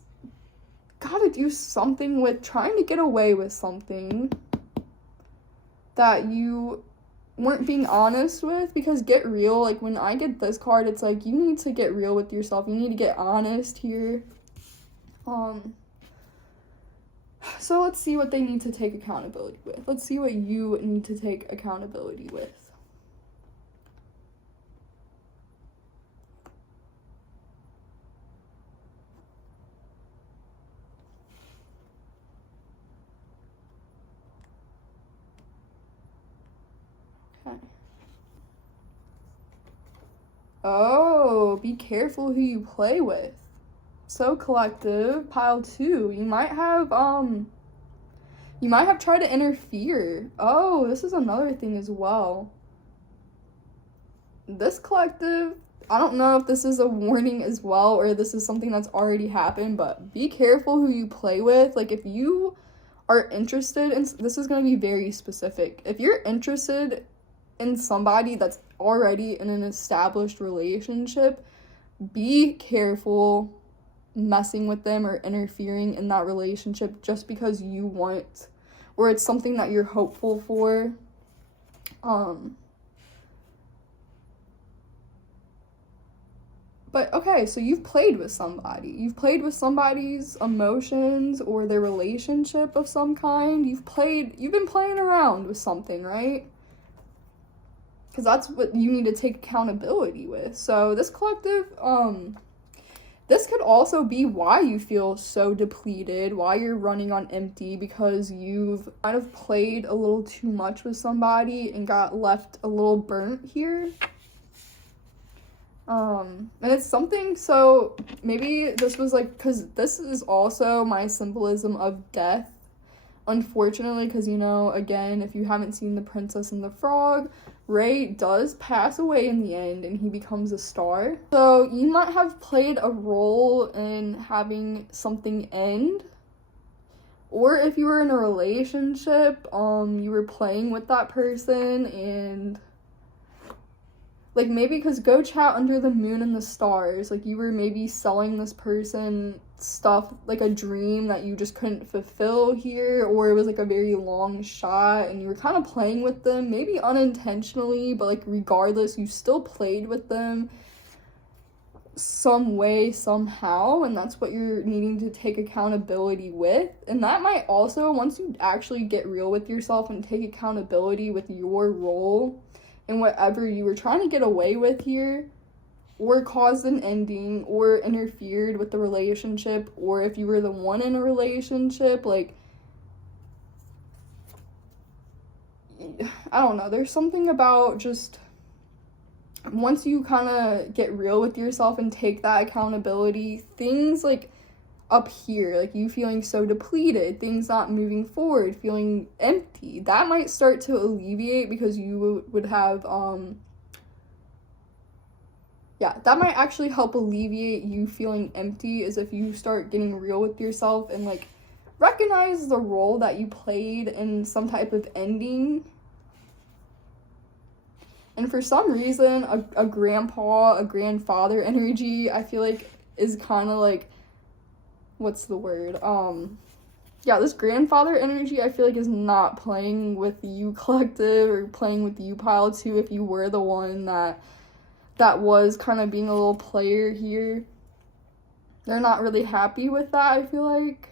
gotta do something with trying to get away with something that you weren't being honest with, because get real, like, when I get this card, it's like you need to get real with yourself, you need to get honest here. So let's see what they need to take accountability with. Let's see what you need to take accountability with. Okay. Oh, be careful who you play with. So collective, pile 2. You might have tried to interfere. Oh, this is another thing as well. This collective, I don't know if this is a warning as well, or this is something that's already happened, but be careful who you play with. Like, if you are interested in, this is going to be very specific. If you're interested in somebody that's already in an established relationship, be careful messing with them or interfering in that relationship just because you want, or it's something that you're hopeful for. But okay, so you've played with somebody. You've played with somebody's emotions or their relationship of some kind. You've been playing around with something, right? Because that's what you need to take accountability with. So this collective, this could also be why you feel so depleted, why you're running on empty, because you've kind of played a little too much with somebody and got left a little burnt here. And it's something, so maybe this was like, because this is also my symbolism of death, unfortunately, because, you know, again, if you haven't seen The Princess and the Frog, Ray does pass away in the end and he becomes a star. So you might have played a role in having something end, or if you were in a relationship, you were playing with that person, and like maybe because go chat under the moon and the stars, like you were maybe selling this person stuff, like a dream that you just couldn't fulfill here, or it was like a very long shot and you were kind of playing with them, maybe unintentionally, but like regardless, you still played with them some way, somehow, and that's what you're needing to take accountability with. And that might also, once you actually get real with yourself and take accountability with your role and whatever you were trying to get away with here, or caused an ending, or interfered with the relationship, or if you were the one in a relationship, like, I don't know, there's something about just, once you kind of get real with yourself and take that accountability, things like up here, like you feeling so depleted, things not moving forward, feeling empty, that might start to alleviate, because you would have that might actually help alleviate you feeling empty, is if you start getting real with yourself and like recognize the role that you played in some type of ending. And for some reason, a grandpa, a grandfather energy, I feel like is kind of like, what's the word? This grandfather energy, I feel like, is not playing with you collective or playing with you pile two, if you were the one that was kind of being a little player here. They're not really happy with that, I feel like.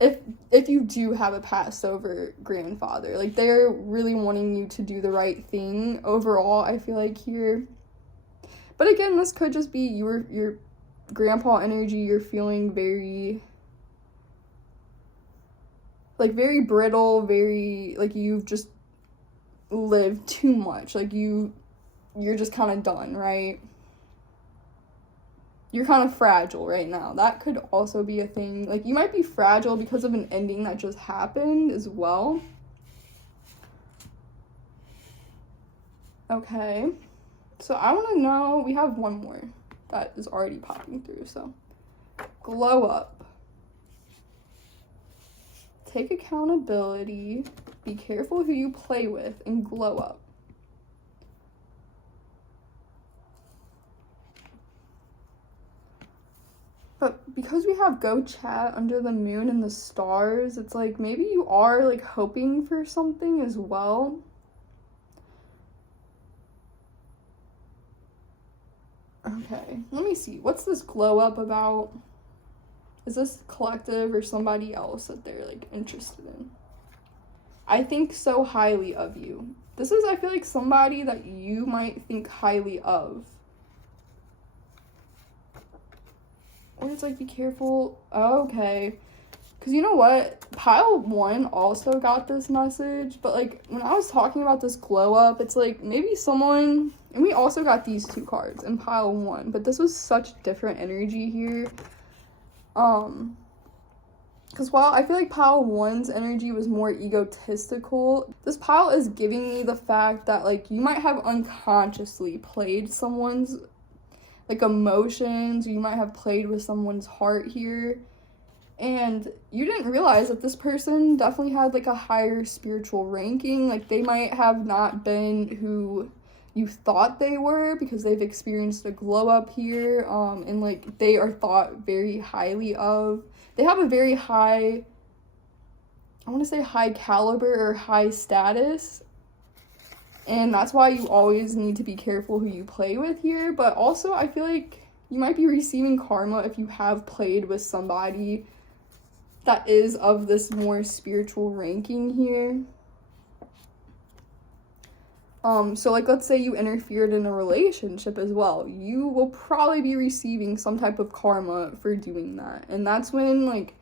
If you do have a passed over grandfather, like they're really wanting you to do the right thing overall, I feel like here. But again, this could just be your grandpa energy. You're feeling very brittle, very like you've just lived too much, like you're just kind of done, right? You're kind of fragile right now. That could also be a thing. Like, you might be fragile because of an ending that just happened as well. Okay. So I want to know, we have one more that is already popping through. So, glow up. Take accountability. Be careful who you play with, and glow up. But because we have go chat under the moon and the stars, it's like maybe you are like hoping for something as well. Okay, let me see. What's this glow up about? Is this collective or somebody else that they're like interested in? I think so highly of you. This is, I feel like, somebody that you might think highly of. Or it's like, be careful. Oh, okay. Because you know what? Pile 1 also got this message. But like, when I was talking about this glow up, it's like maybe someone... And we also got these 2 cards in pile 1. But this was such different energy here. Because while I feel like pile 1's energy was more egotistical, this pile is giving me the fact that like you might have unconsciously played someone's like emotions, you might have played with someone's heart here, and you didn't realize that this person definitely had like a higher spiritual ranking. Like they might have not been who you thought they were, because they've experienced a glow up here, and like they are thought very highly of. They have a very high, I want to say high caliber or high status. And that's why you always need to be careful who you play with here. But also, I feel like you might be receiving karma if you have played with somebody that is of this more spiritual ranking here. So like, let's say you interfered in a relationship as well. You will probably be receiving some type of karma for doing that. And that's when, like,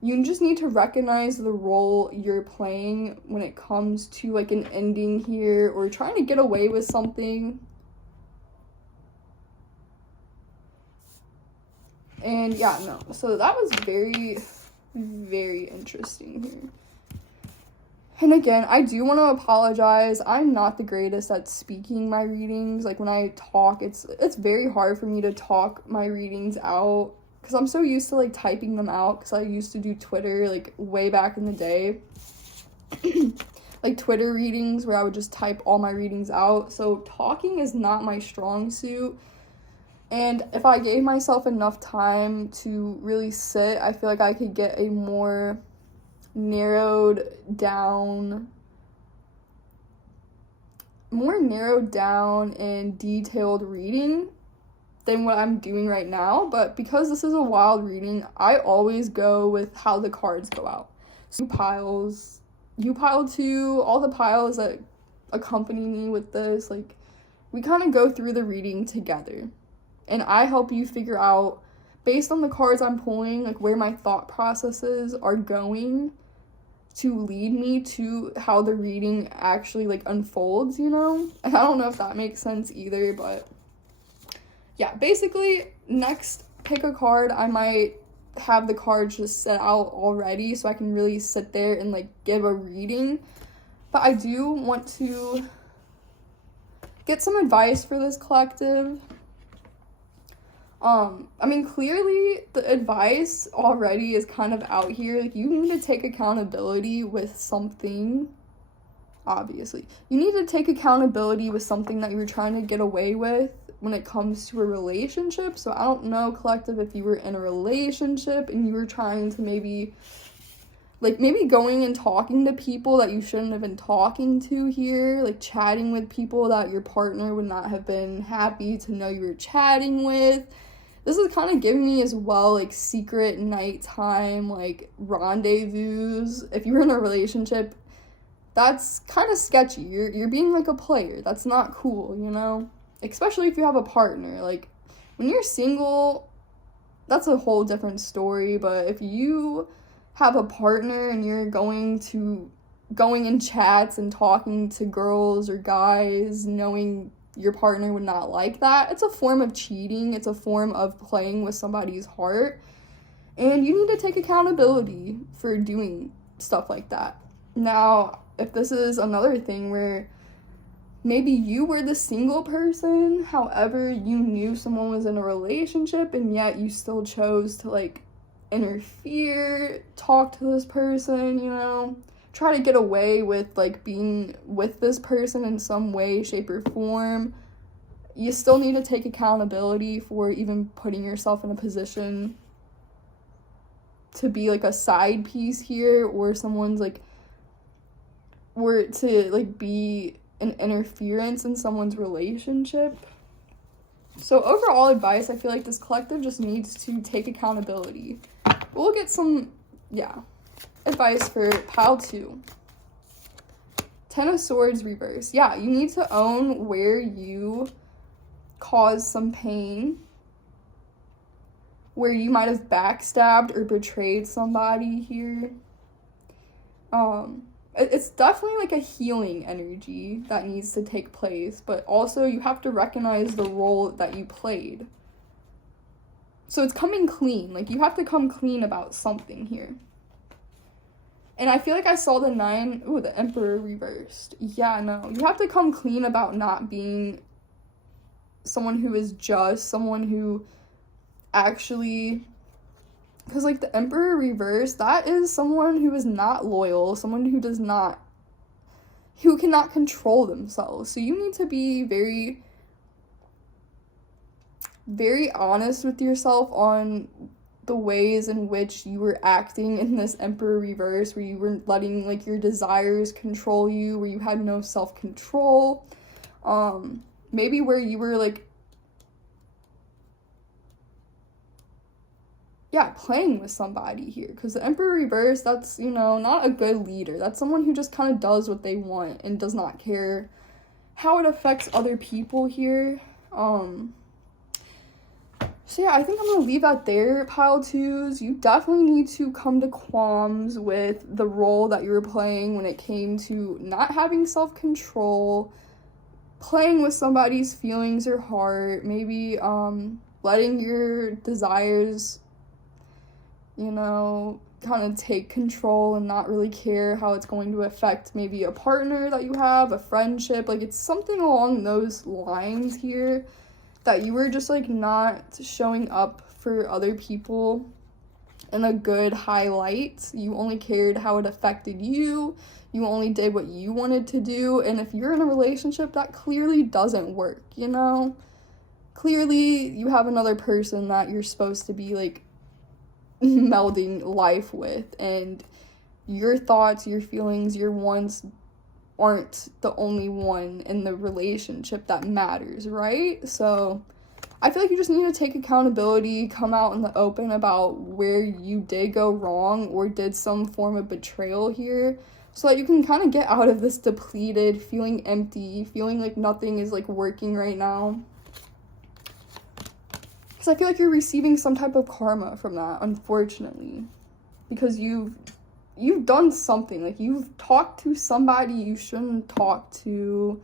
you just need to recognize the role you're playing when it comes to like an ending here, or trying to get away with something. And yeah, no. So that was very, very interesting here. And again, I do want to apologize. I'm not the greatest at speaking my readings. Like when I talk, it's very hard for me to talk my readings out because I'm so used to like typing them out because I used to do Twitter like way back in the day. Like Twitter readings where I would just type all my readings out. So talking is not my strong suit. And if I gave myself enough time to really sit, I feel like I could get a more narrowed down and detailed reading than what I'm doing right now. But because this is a wild reading, I always go with how the cards go out. So you pile 2, all the piles that accompany me with this, like we kind of go through the reading together. And I help you figure out, based on the cards I'm pulling, like where my thought processes are going to lead me to how the reading actually like unfolds, you know? And I don't know if that makes sense either, but yeah, basically next pick a card. I might have the cards just set out already so I can really sit there and like give a reading. But I do want to get some advice for this collective. I mean, clearly the advice already is kind of out here. Like, you need to take accountability with something, obviously. You need to take accountability with something that you're trying to get away with when it comes to a relationship. So I don't know, collective, if you were in a relationship and you were trying to maybe going and talking to people that you shouldn't have been talking to here, like chatting with people that your partner would not have been happy to know you were chatting with. This is kind of giving me as well, like, secret nighttime, like, rendezvous. If you're in a relationship, that's kind of sketchy. You're being, like, a player. That's not cool, you know? Especially if you have a partner. Like, when you're single, that's a whole different story. But if you have a partner and you're going in chats and talking to girls or guys, knowing your partner would not like that, it's a form of cheating. It's a form of playing with somebody's heart, and you need to take accountability for doing stuff like that. Now, if this is another thing where maybe you were the single person, however, you knew someone was in a relationship and yet you still chose to like interfere, talk to this person, you know, try to get away with like being with this person in some way, shape, or form, you still need to take accountability for even putting yourself in a position to be like a side piece here, or someone's like, or to like be an interference in someone's relationship. So overall advice, I feel like this collective just needs to take accountability. We'll get some, advice for pile 2. 10 of Swords reverse. Yeah, you need to own where you caused some pain, where you might have backstabbed or betrayed somebody here. It's definitely like a healing energy that needs to take place, but also you have to recognize the role that you played. So it's coming clean. Like, you have to come clean about something here. And I feel like I saw the the Emperor reversed. Yeah, no. You have to come clean about not being someone who is just, someone who actually, because like the Emperor reversed, that is someone who is not loyal, someone who cannot control themselves. So you need to be very, very honest with yourself on the ways in which you were acting in this Emperor reverse, where you were letting like your desires control you, where you had no self-control, maybe where you were like, playing with somebody here, because the Emperor reverse, that's, you know, not a good leader. That's someone who just kind of does what they want and does not care how it affects other people here. So yeah, I think I'm gonna leave that there, pile 2s. You definitely need to come to qualms with the role that you were playing when it came to not having self-control, playing with somebody's feelings or heart, maybe letting your desires, kind of take control and not really care how it's going to affect maybe a partner that you have, a friendship. Like, it's something along those lines here, that you were just, like, not showing up for other people in a good highlight. You only cared how it affected you. You only did what you wanted to do. And if you're in a relationship, that clearly doesn't work, Clearly, you have another person that you're supposed to be, like, melding life with, and your thoughts, your feelings, your wants aren't the only one in the relationship that matters, right? So I feel like you just need to take accountability, come out in the open about where you did go wrong or did some form of betrayal here, so that you can kind of get out of this depleted, feeling empty, feeling like nothing is, like, working right now. Because I feel like you're receiving some type of karma from that, unfortunately. Because you've done something. Like, you've talked to somebody you shouldn't talk to.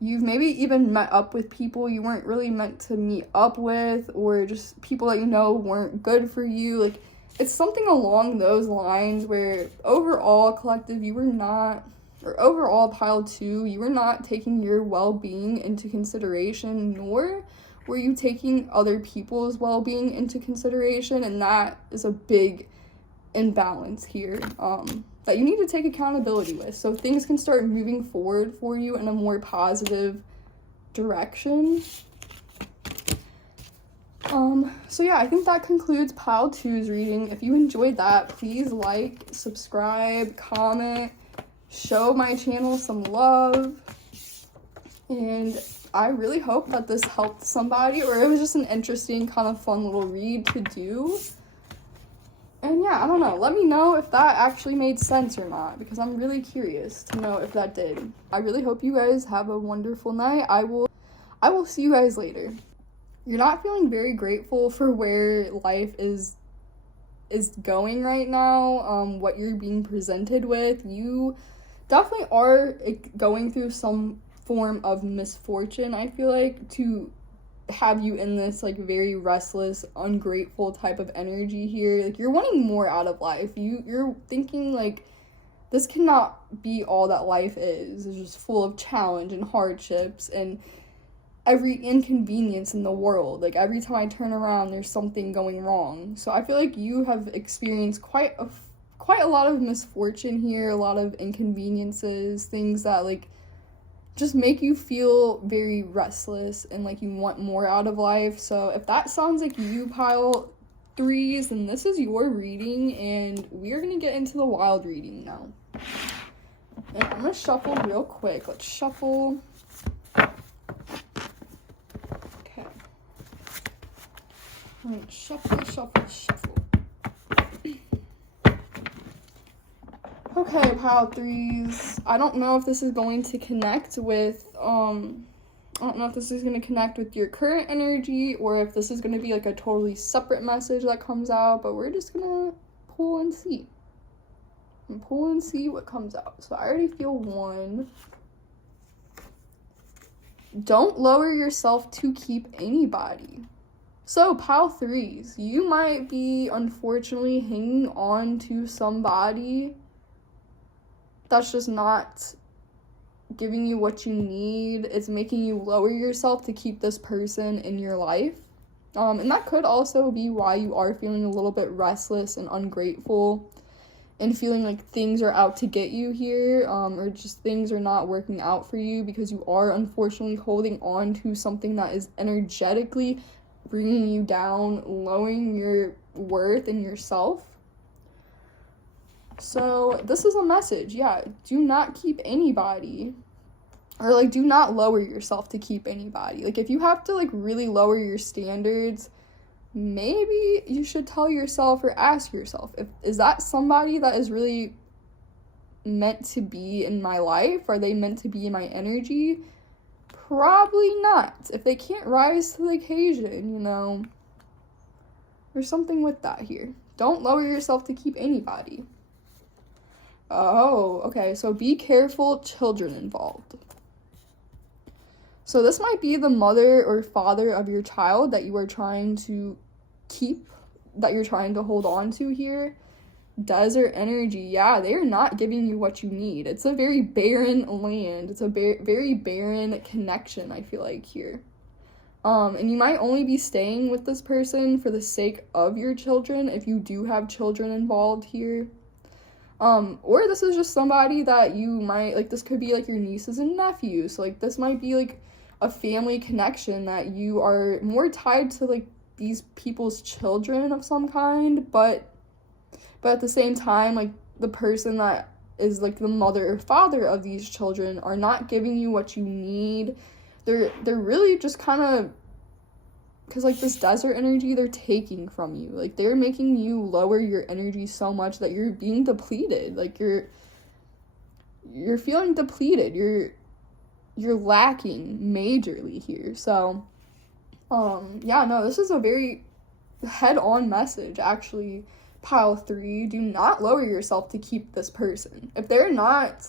You've maybe even met up with people you weren't really meant to meet up with, or just people that weren't good for you. Like, it's something along those lines where overall, collective, you were not, or overall, pile 2, you were not taking your well-being into consideration, nor were you taking other people's well-being into consideration, and that is a big imbalance here that you need to take accountability with, so things can start moving forward for you in a more positive direction. So yeah, I think that concludes pile 2's reading. If you enjoyed that, please like, subscribe, comment, show my channel some love, and I really hope that this helped somebody, or it was just an interesting, kind of fun little read to do. And yeah, I don't know. Let me know if that actually made sense or not, because I'm really curious to know if that did. I really hope you guys have a wonderful night. I will see you guys later. You're not feeling very grateful for where life is going right now, what you're being presented with. You definitely are going through some form of misfortune, I feel like, to have you in this, like, very restless, ungrateful type of energy here. Like, you're wanting more out of life. You're thinking, like, this cannot be all that life is. It's just full of challenge and hardships and every inconvenience in the world. Like, every time I turn around, there's something going wrong. So I feel like you have experienced quite a lot of misfortune here, a lot of inconveniences, things that, like, just make you feel very restless and like you want more out of life. So if that sounds like you, pile 3s, then this is your reading, and we're gonna get into the wild reading now. And I'm gonna shuffle real quick. Let's shuffle. Okay. I'm gonna shuffle. Okay, pile 3s. I don't know if this is going to connect with, your current energy, or if this is going to be, like, a totally separate message that comes out, but we're just going to pull and see. And pull and see what comes out. So I already feel 1. Don't lower yourself to keep anybody. So, pile 3s, you might be, unfortunately, hanging on to somebody that's just not giving you what you need. It's making you lower yourself to keep this person in your life. And that could also be why you are feeling a little bit restless and ungrateful and feeling like things are out to get you here, or just things are not working out for you, because you are unfortunately holding on to something that is energetically bringing you down, lowering your worth and yourself. So this is a message, yeah, do not keep anybody, or, like, do not lower yourself to keep anybody. Like, if you have to, like, really lower your standards, maybe you should tell yourself or ask yourself, is that somebody that is really meant to be in my life? Are they meant to be in my energy? Probably not. If they can't rise to the occasion, there's something with that here. Don't lower yourself to keep anybody. Oh, okay, so be careful, children involved. So this might be the mother or father of your child that you are trying to keep, that you're trying to hold on to here. Desert energy, yeah, they are not giving you what you need. It's a very barren land. It's a very barren connection, I feel like, here. And you might only be staying with this person for the sake of your children, if you do have children involved here. Or this is just somebody that you might, like, this could be, like, your nieces and nephews. So, like, this might be, like, a family connection that you are more tied to, like, these people's children of some kind, but at the same time, like, the person that is, like, the mother or father of these children are not giving you what you need. They're really just kind of, because, like, this desert energy, they're taking from you. Like, they're making you lower your energy so much that you're being depleted. Like, you're feeling depleted. You're lacking majorly here. So, yeah, no, this is a very head-on message, actually. Pile 3, do not lower yourself to keep this person. If they're not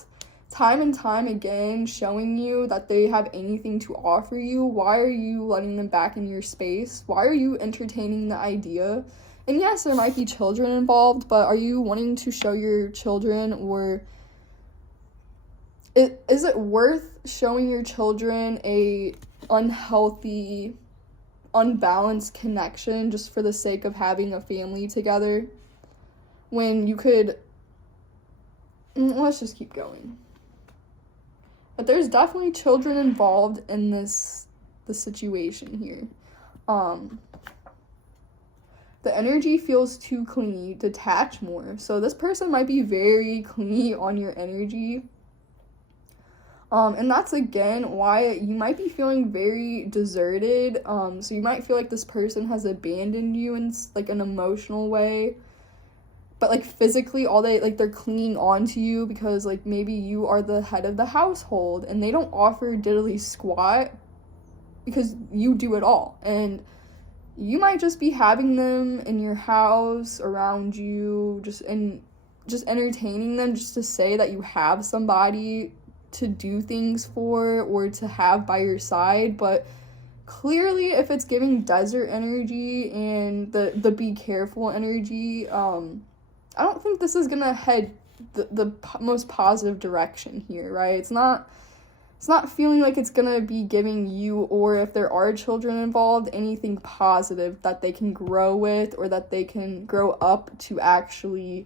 time and time again showing you that they have anything to offer you, why are you letting them back in your space? Why are you entertaining the idea? And yes, there might be children involved, but are you wanting to show your children, or is it worth showing your children a unhealthy, unbalanced connection just for the sake of having a family together, when you could, let's just keep going. But there's definitely children involved in the situation here. The energy feels too clingy. Detach more. So this person might be very clingy on your energy. And that's, again, why you might be feeling very deserted. So you might feel like this person has abandoned you in, like, an emotional way. But, like, physically, they're clinging on to you because, like, maybe you are the head of the household and they don't offer diddly squat because you do it all. And you might just be having them in your house, around you, just entertaining them just to say that you have somebody to do things for or to have by your side. But clearly, if it's giving desert energy and the be careful energy, I don't think this is gonna head the most positive direction here, right? It's not feeling like it's gonna be giving you, or if there are children involved, anything positive that they can grow with or that they can grow up to actually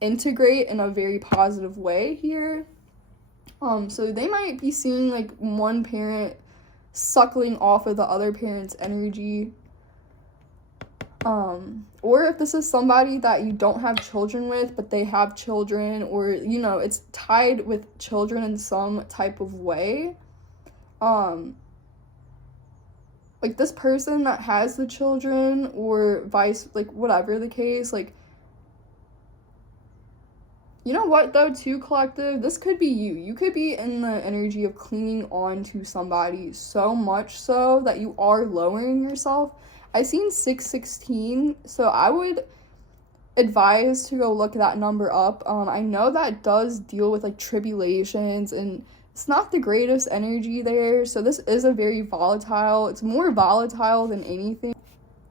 integrate in a very positive way here. So they might be seeing, like, one parent suckling off of the other parent's energy. Or if this is somebody that you don't have children with, but they have children, or, you know, it's tied with children in some type of way. Like, this person that has the children, or whatever the case, like, you know what, though, too, collective? This could be you. You could be in the energy of clinging on to somebody so much so that you are lowering yourself. I seen 616, so I would advise to go look that number up. I know that does deal with, like, tribulations, and it's not the greatest energy there, so this is a very volatile, it's more volatile than anything.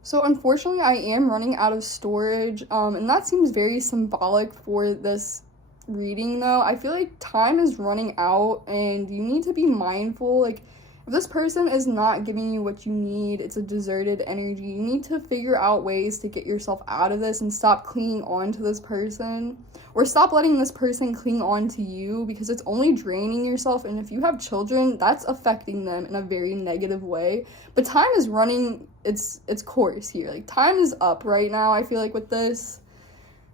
So unfortunately, I am running out of storage, and that seems very symbolic for this reading, though. I feel like time is running out, and you need to be mindful. Like, if this person is not giving you what you need, it's a deserted energy, you need to figure out ways to get yourself out of this and stop clinging on to this person, or stop letting this person cling on to you, because it's only draining yourself. And if you have children, that's affecting them in a very negative way. But time is running its course here. Like, time is up right now, I feel like, with this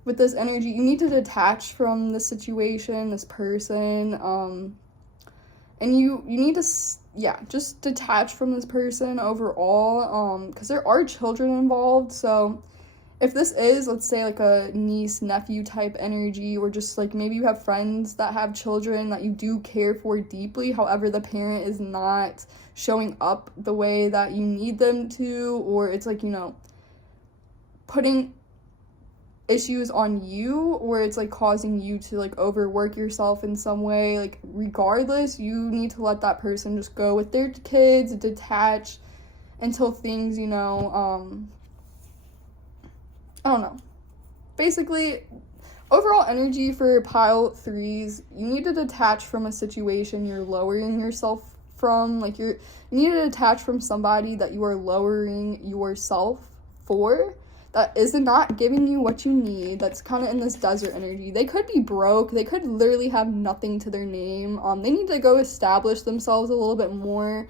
energy. You need to detach from the situation, this person, and you need to just detach from this person overall, because there are children involved. So if this is, let's say, like a niece nephew type energy, or just, like, maybe you have friends that have children that you do care for deeply, however the parent is not showing up the way that you need them to, or it's, like, you know, putting issues on you, or it's like causing you to like overwork yourself in some way, like regardless, you need to let that person just go with their kids, detach until things, you know, I don't know. Basically, overall energy for pile 3s, you need to detach from a situation you're lowering yourself from. Like you need to detach from somebody that you are lowering yourself for, that is not giving you what you need, that's kind of in this desert energy. They could be broke, they could literally have nothing to their name. They need to go establish themselves a little bit more,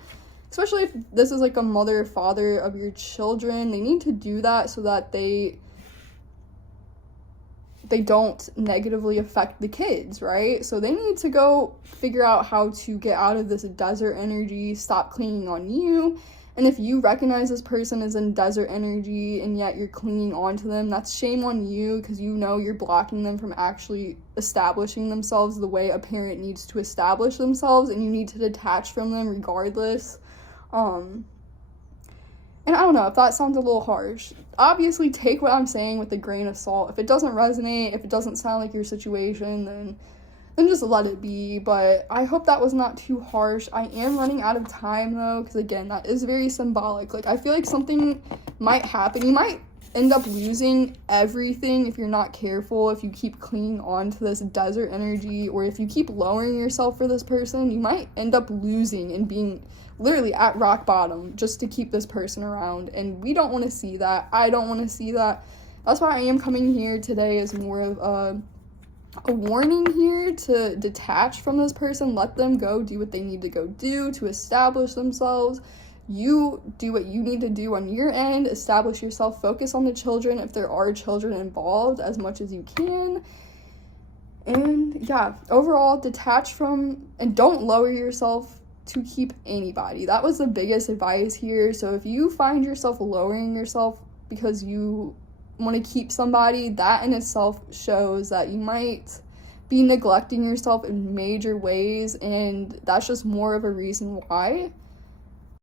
especially if this is like a mother or father of your children. They need to do that so that they don't negatively affect the kids, right? So they need to go figure out how to get out of this desert energy, stop clinging on you. And if you recognize this person is in desert energy and yet you're clinging on to them, that's shame on you, because you know you're blocking them from actually establishing themselves the way a parent needs to establish themselves, and you need to detach from them regardless. And I don't know if that sounds a little harsh. Obviously, take what I'm saying with a grain of salt. If it doesn't resonate, if it doesn't sound like your situation, then just let it be. But I hope that was not too harsh. I am running out of time, though, because, again, that is very symbolic. Like, I feel like something might happen. You might end up losing everything if you're not careful, if you keep clinging on to this desert energy, or if you keep lowering yourself for this person. You might end up losing and being literally at rock bottom just to keep this person around, and we don't want to see that. I don't want to see that. That's why I am coming here today as more of a warning here to detach from this person, let them go do what they need to go do to establish themselves. You do what you need to do on your end, establish yourself, focus on the children if there are children involved as much as you can. And yeah, overall, detach from and don't lower yourself to keep anybody. That was the biggest advice here. So if you find yourself lowering yourself because you want to keep somebody, that in itself shows that you might be neglecting yourself in major ways, and that's just more of a reason why.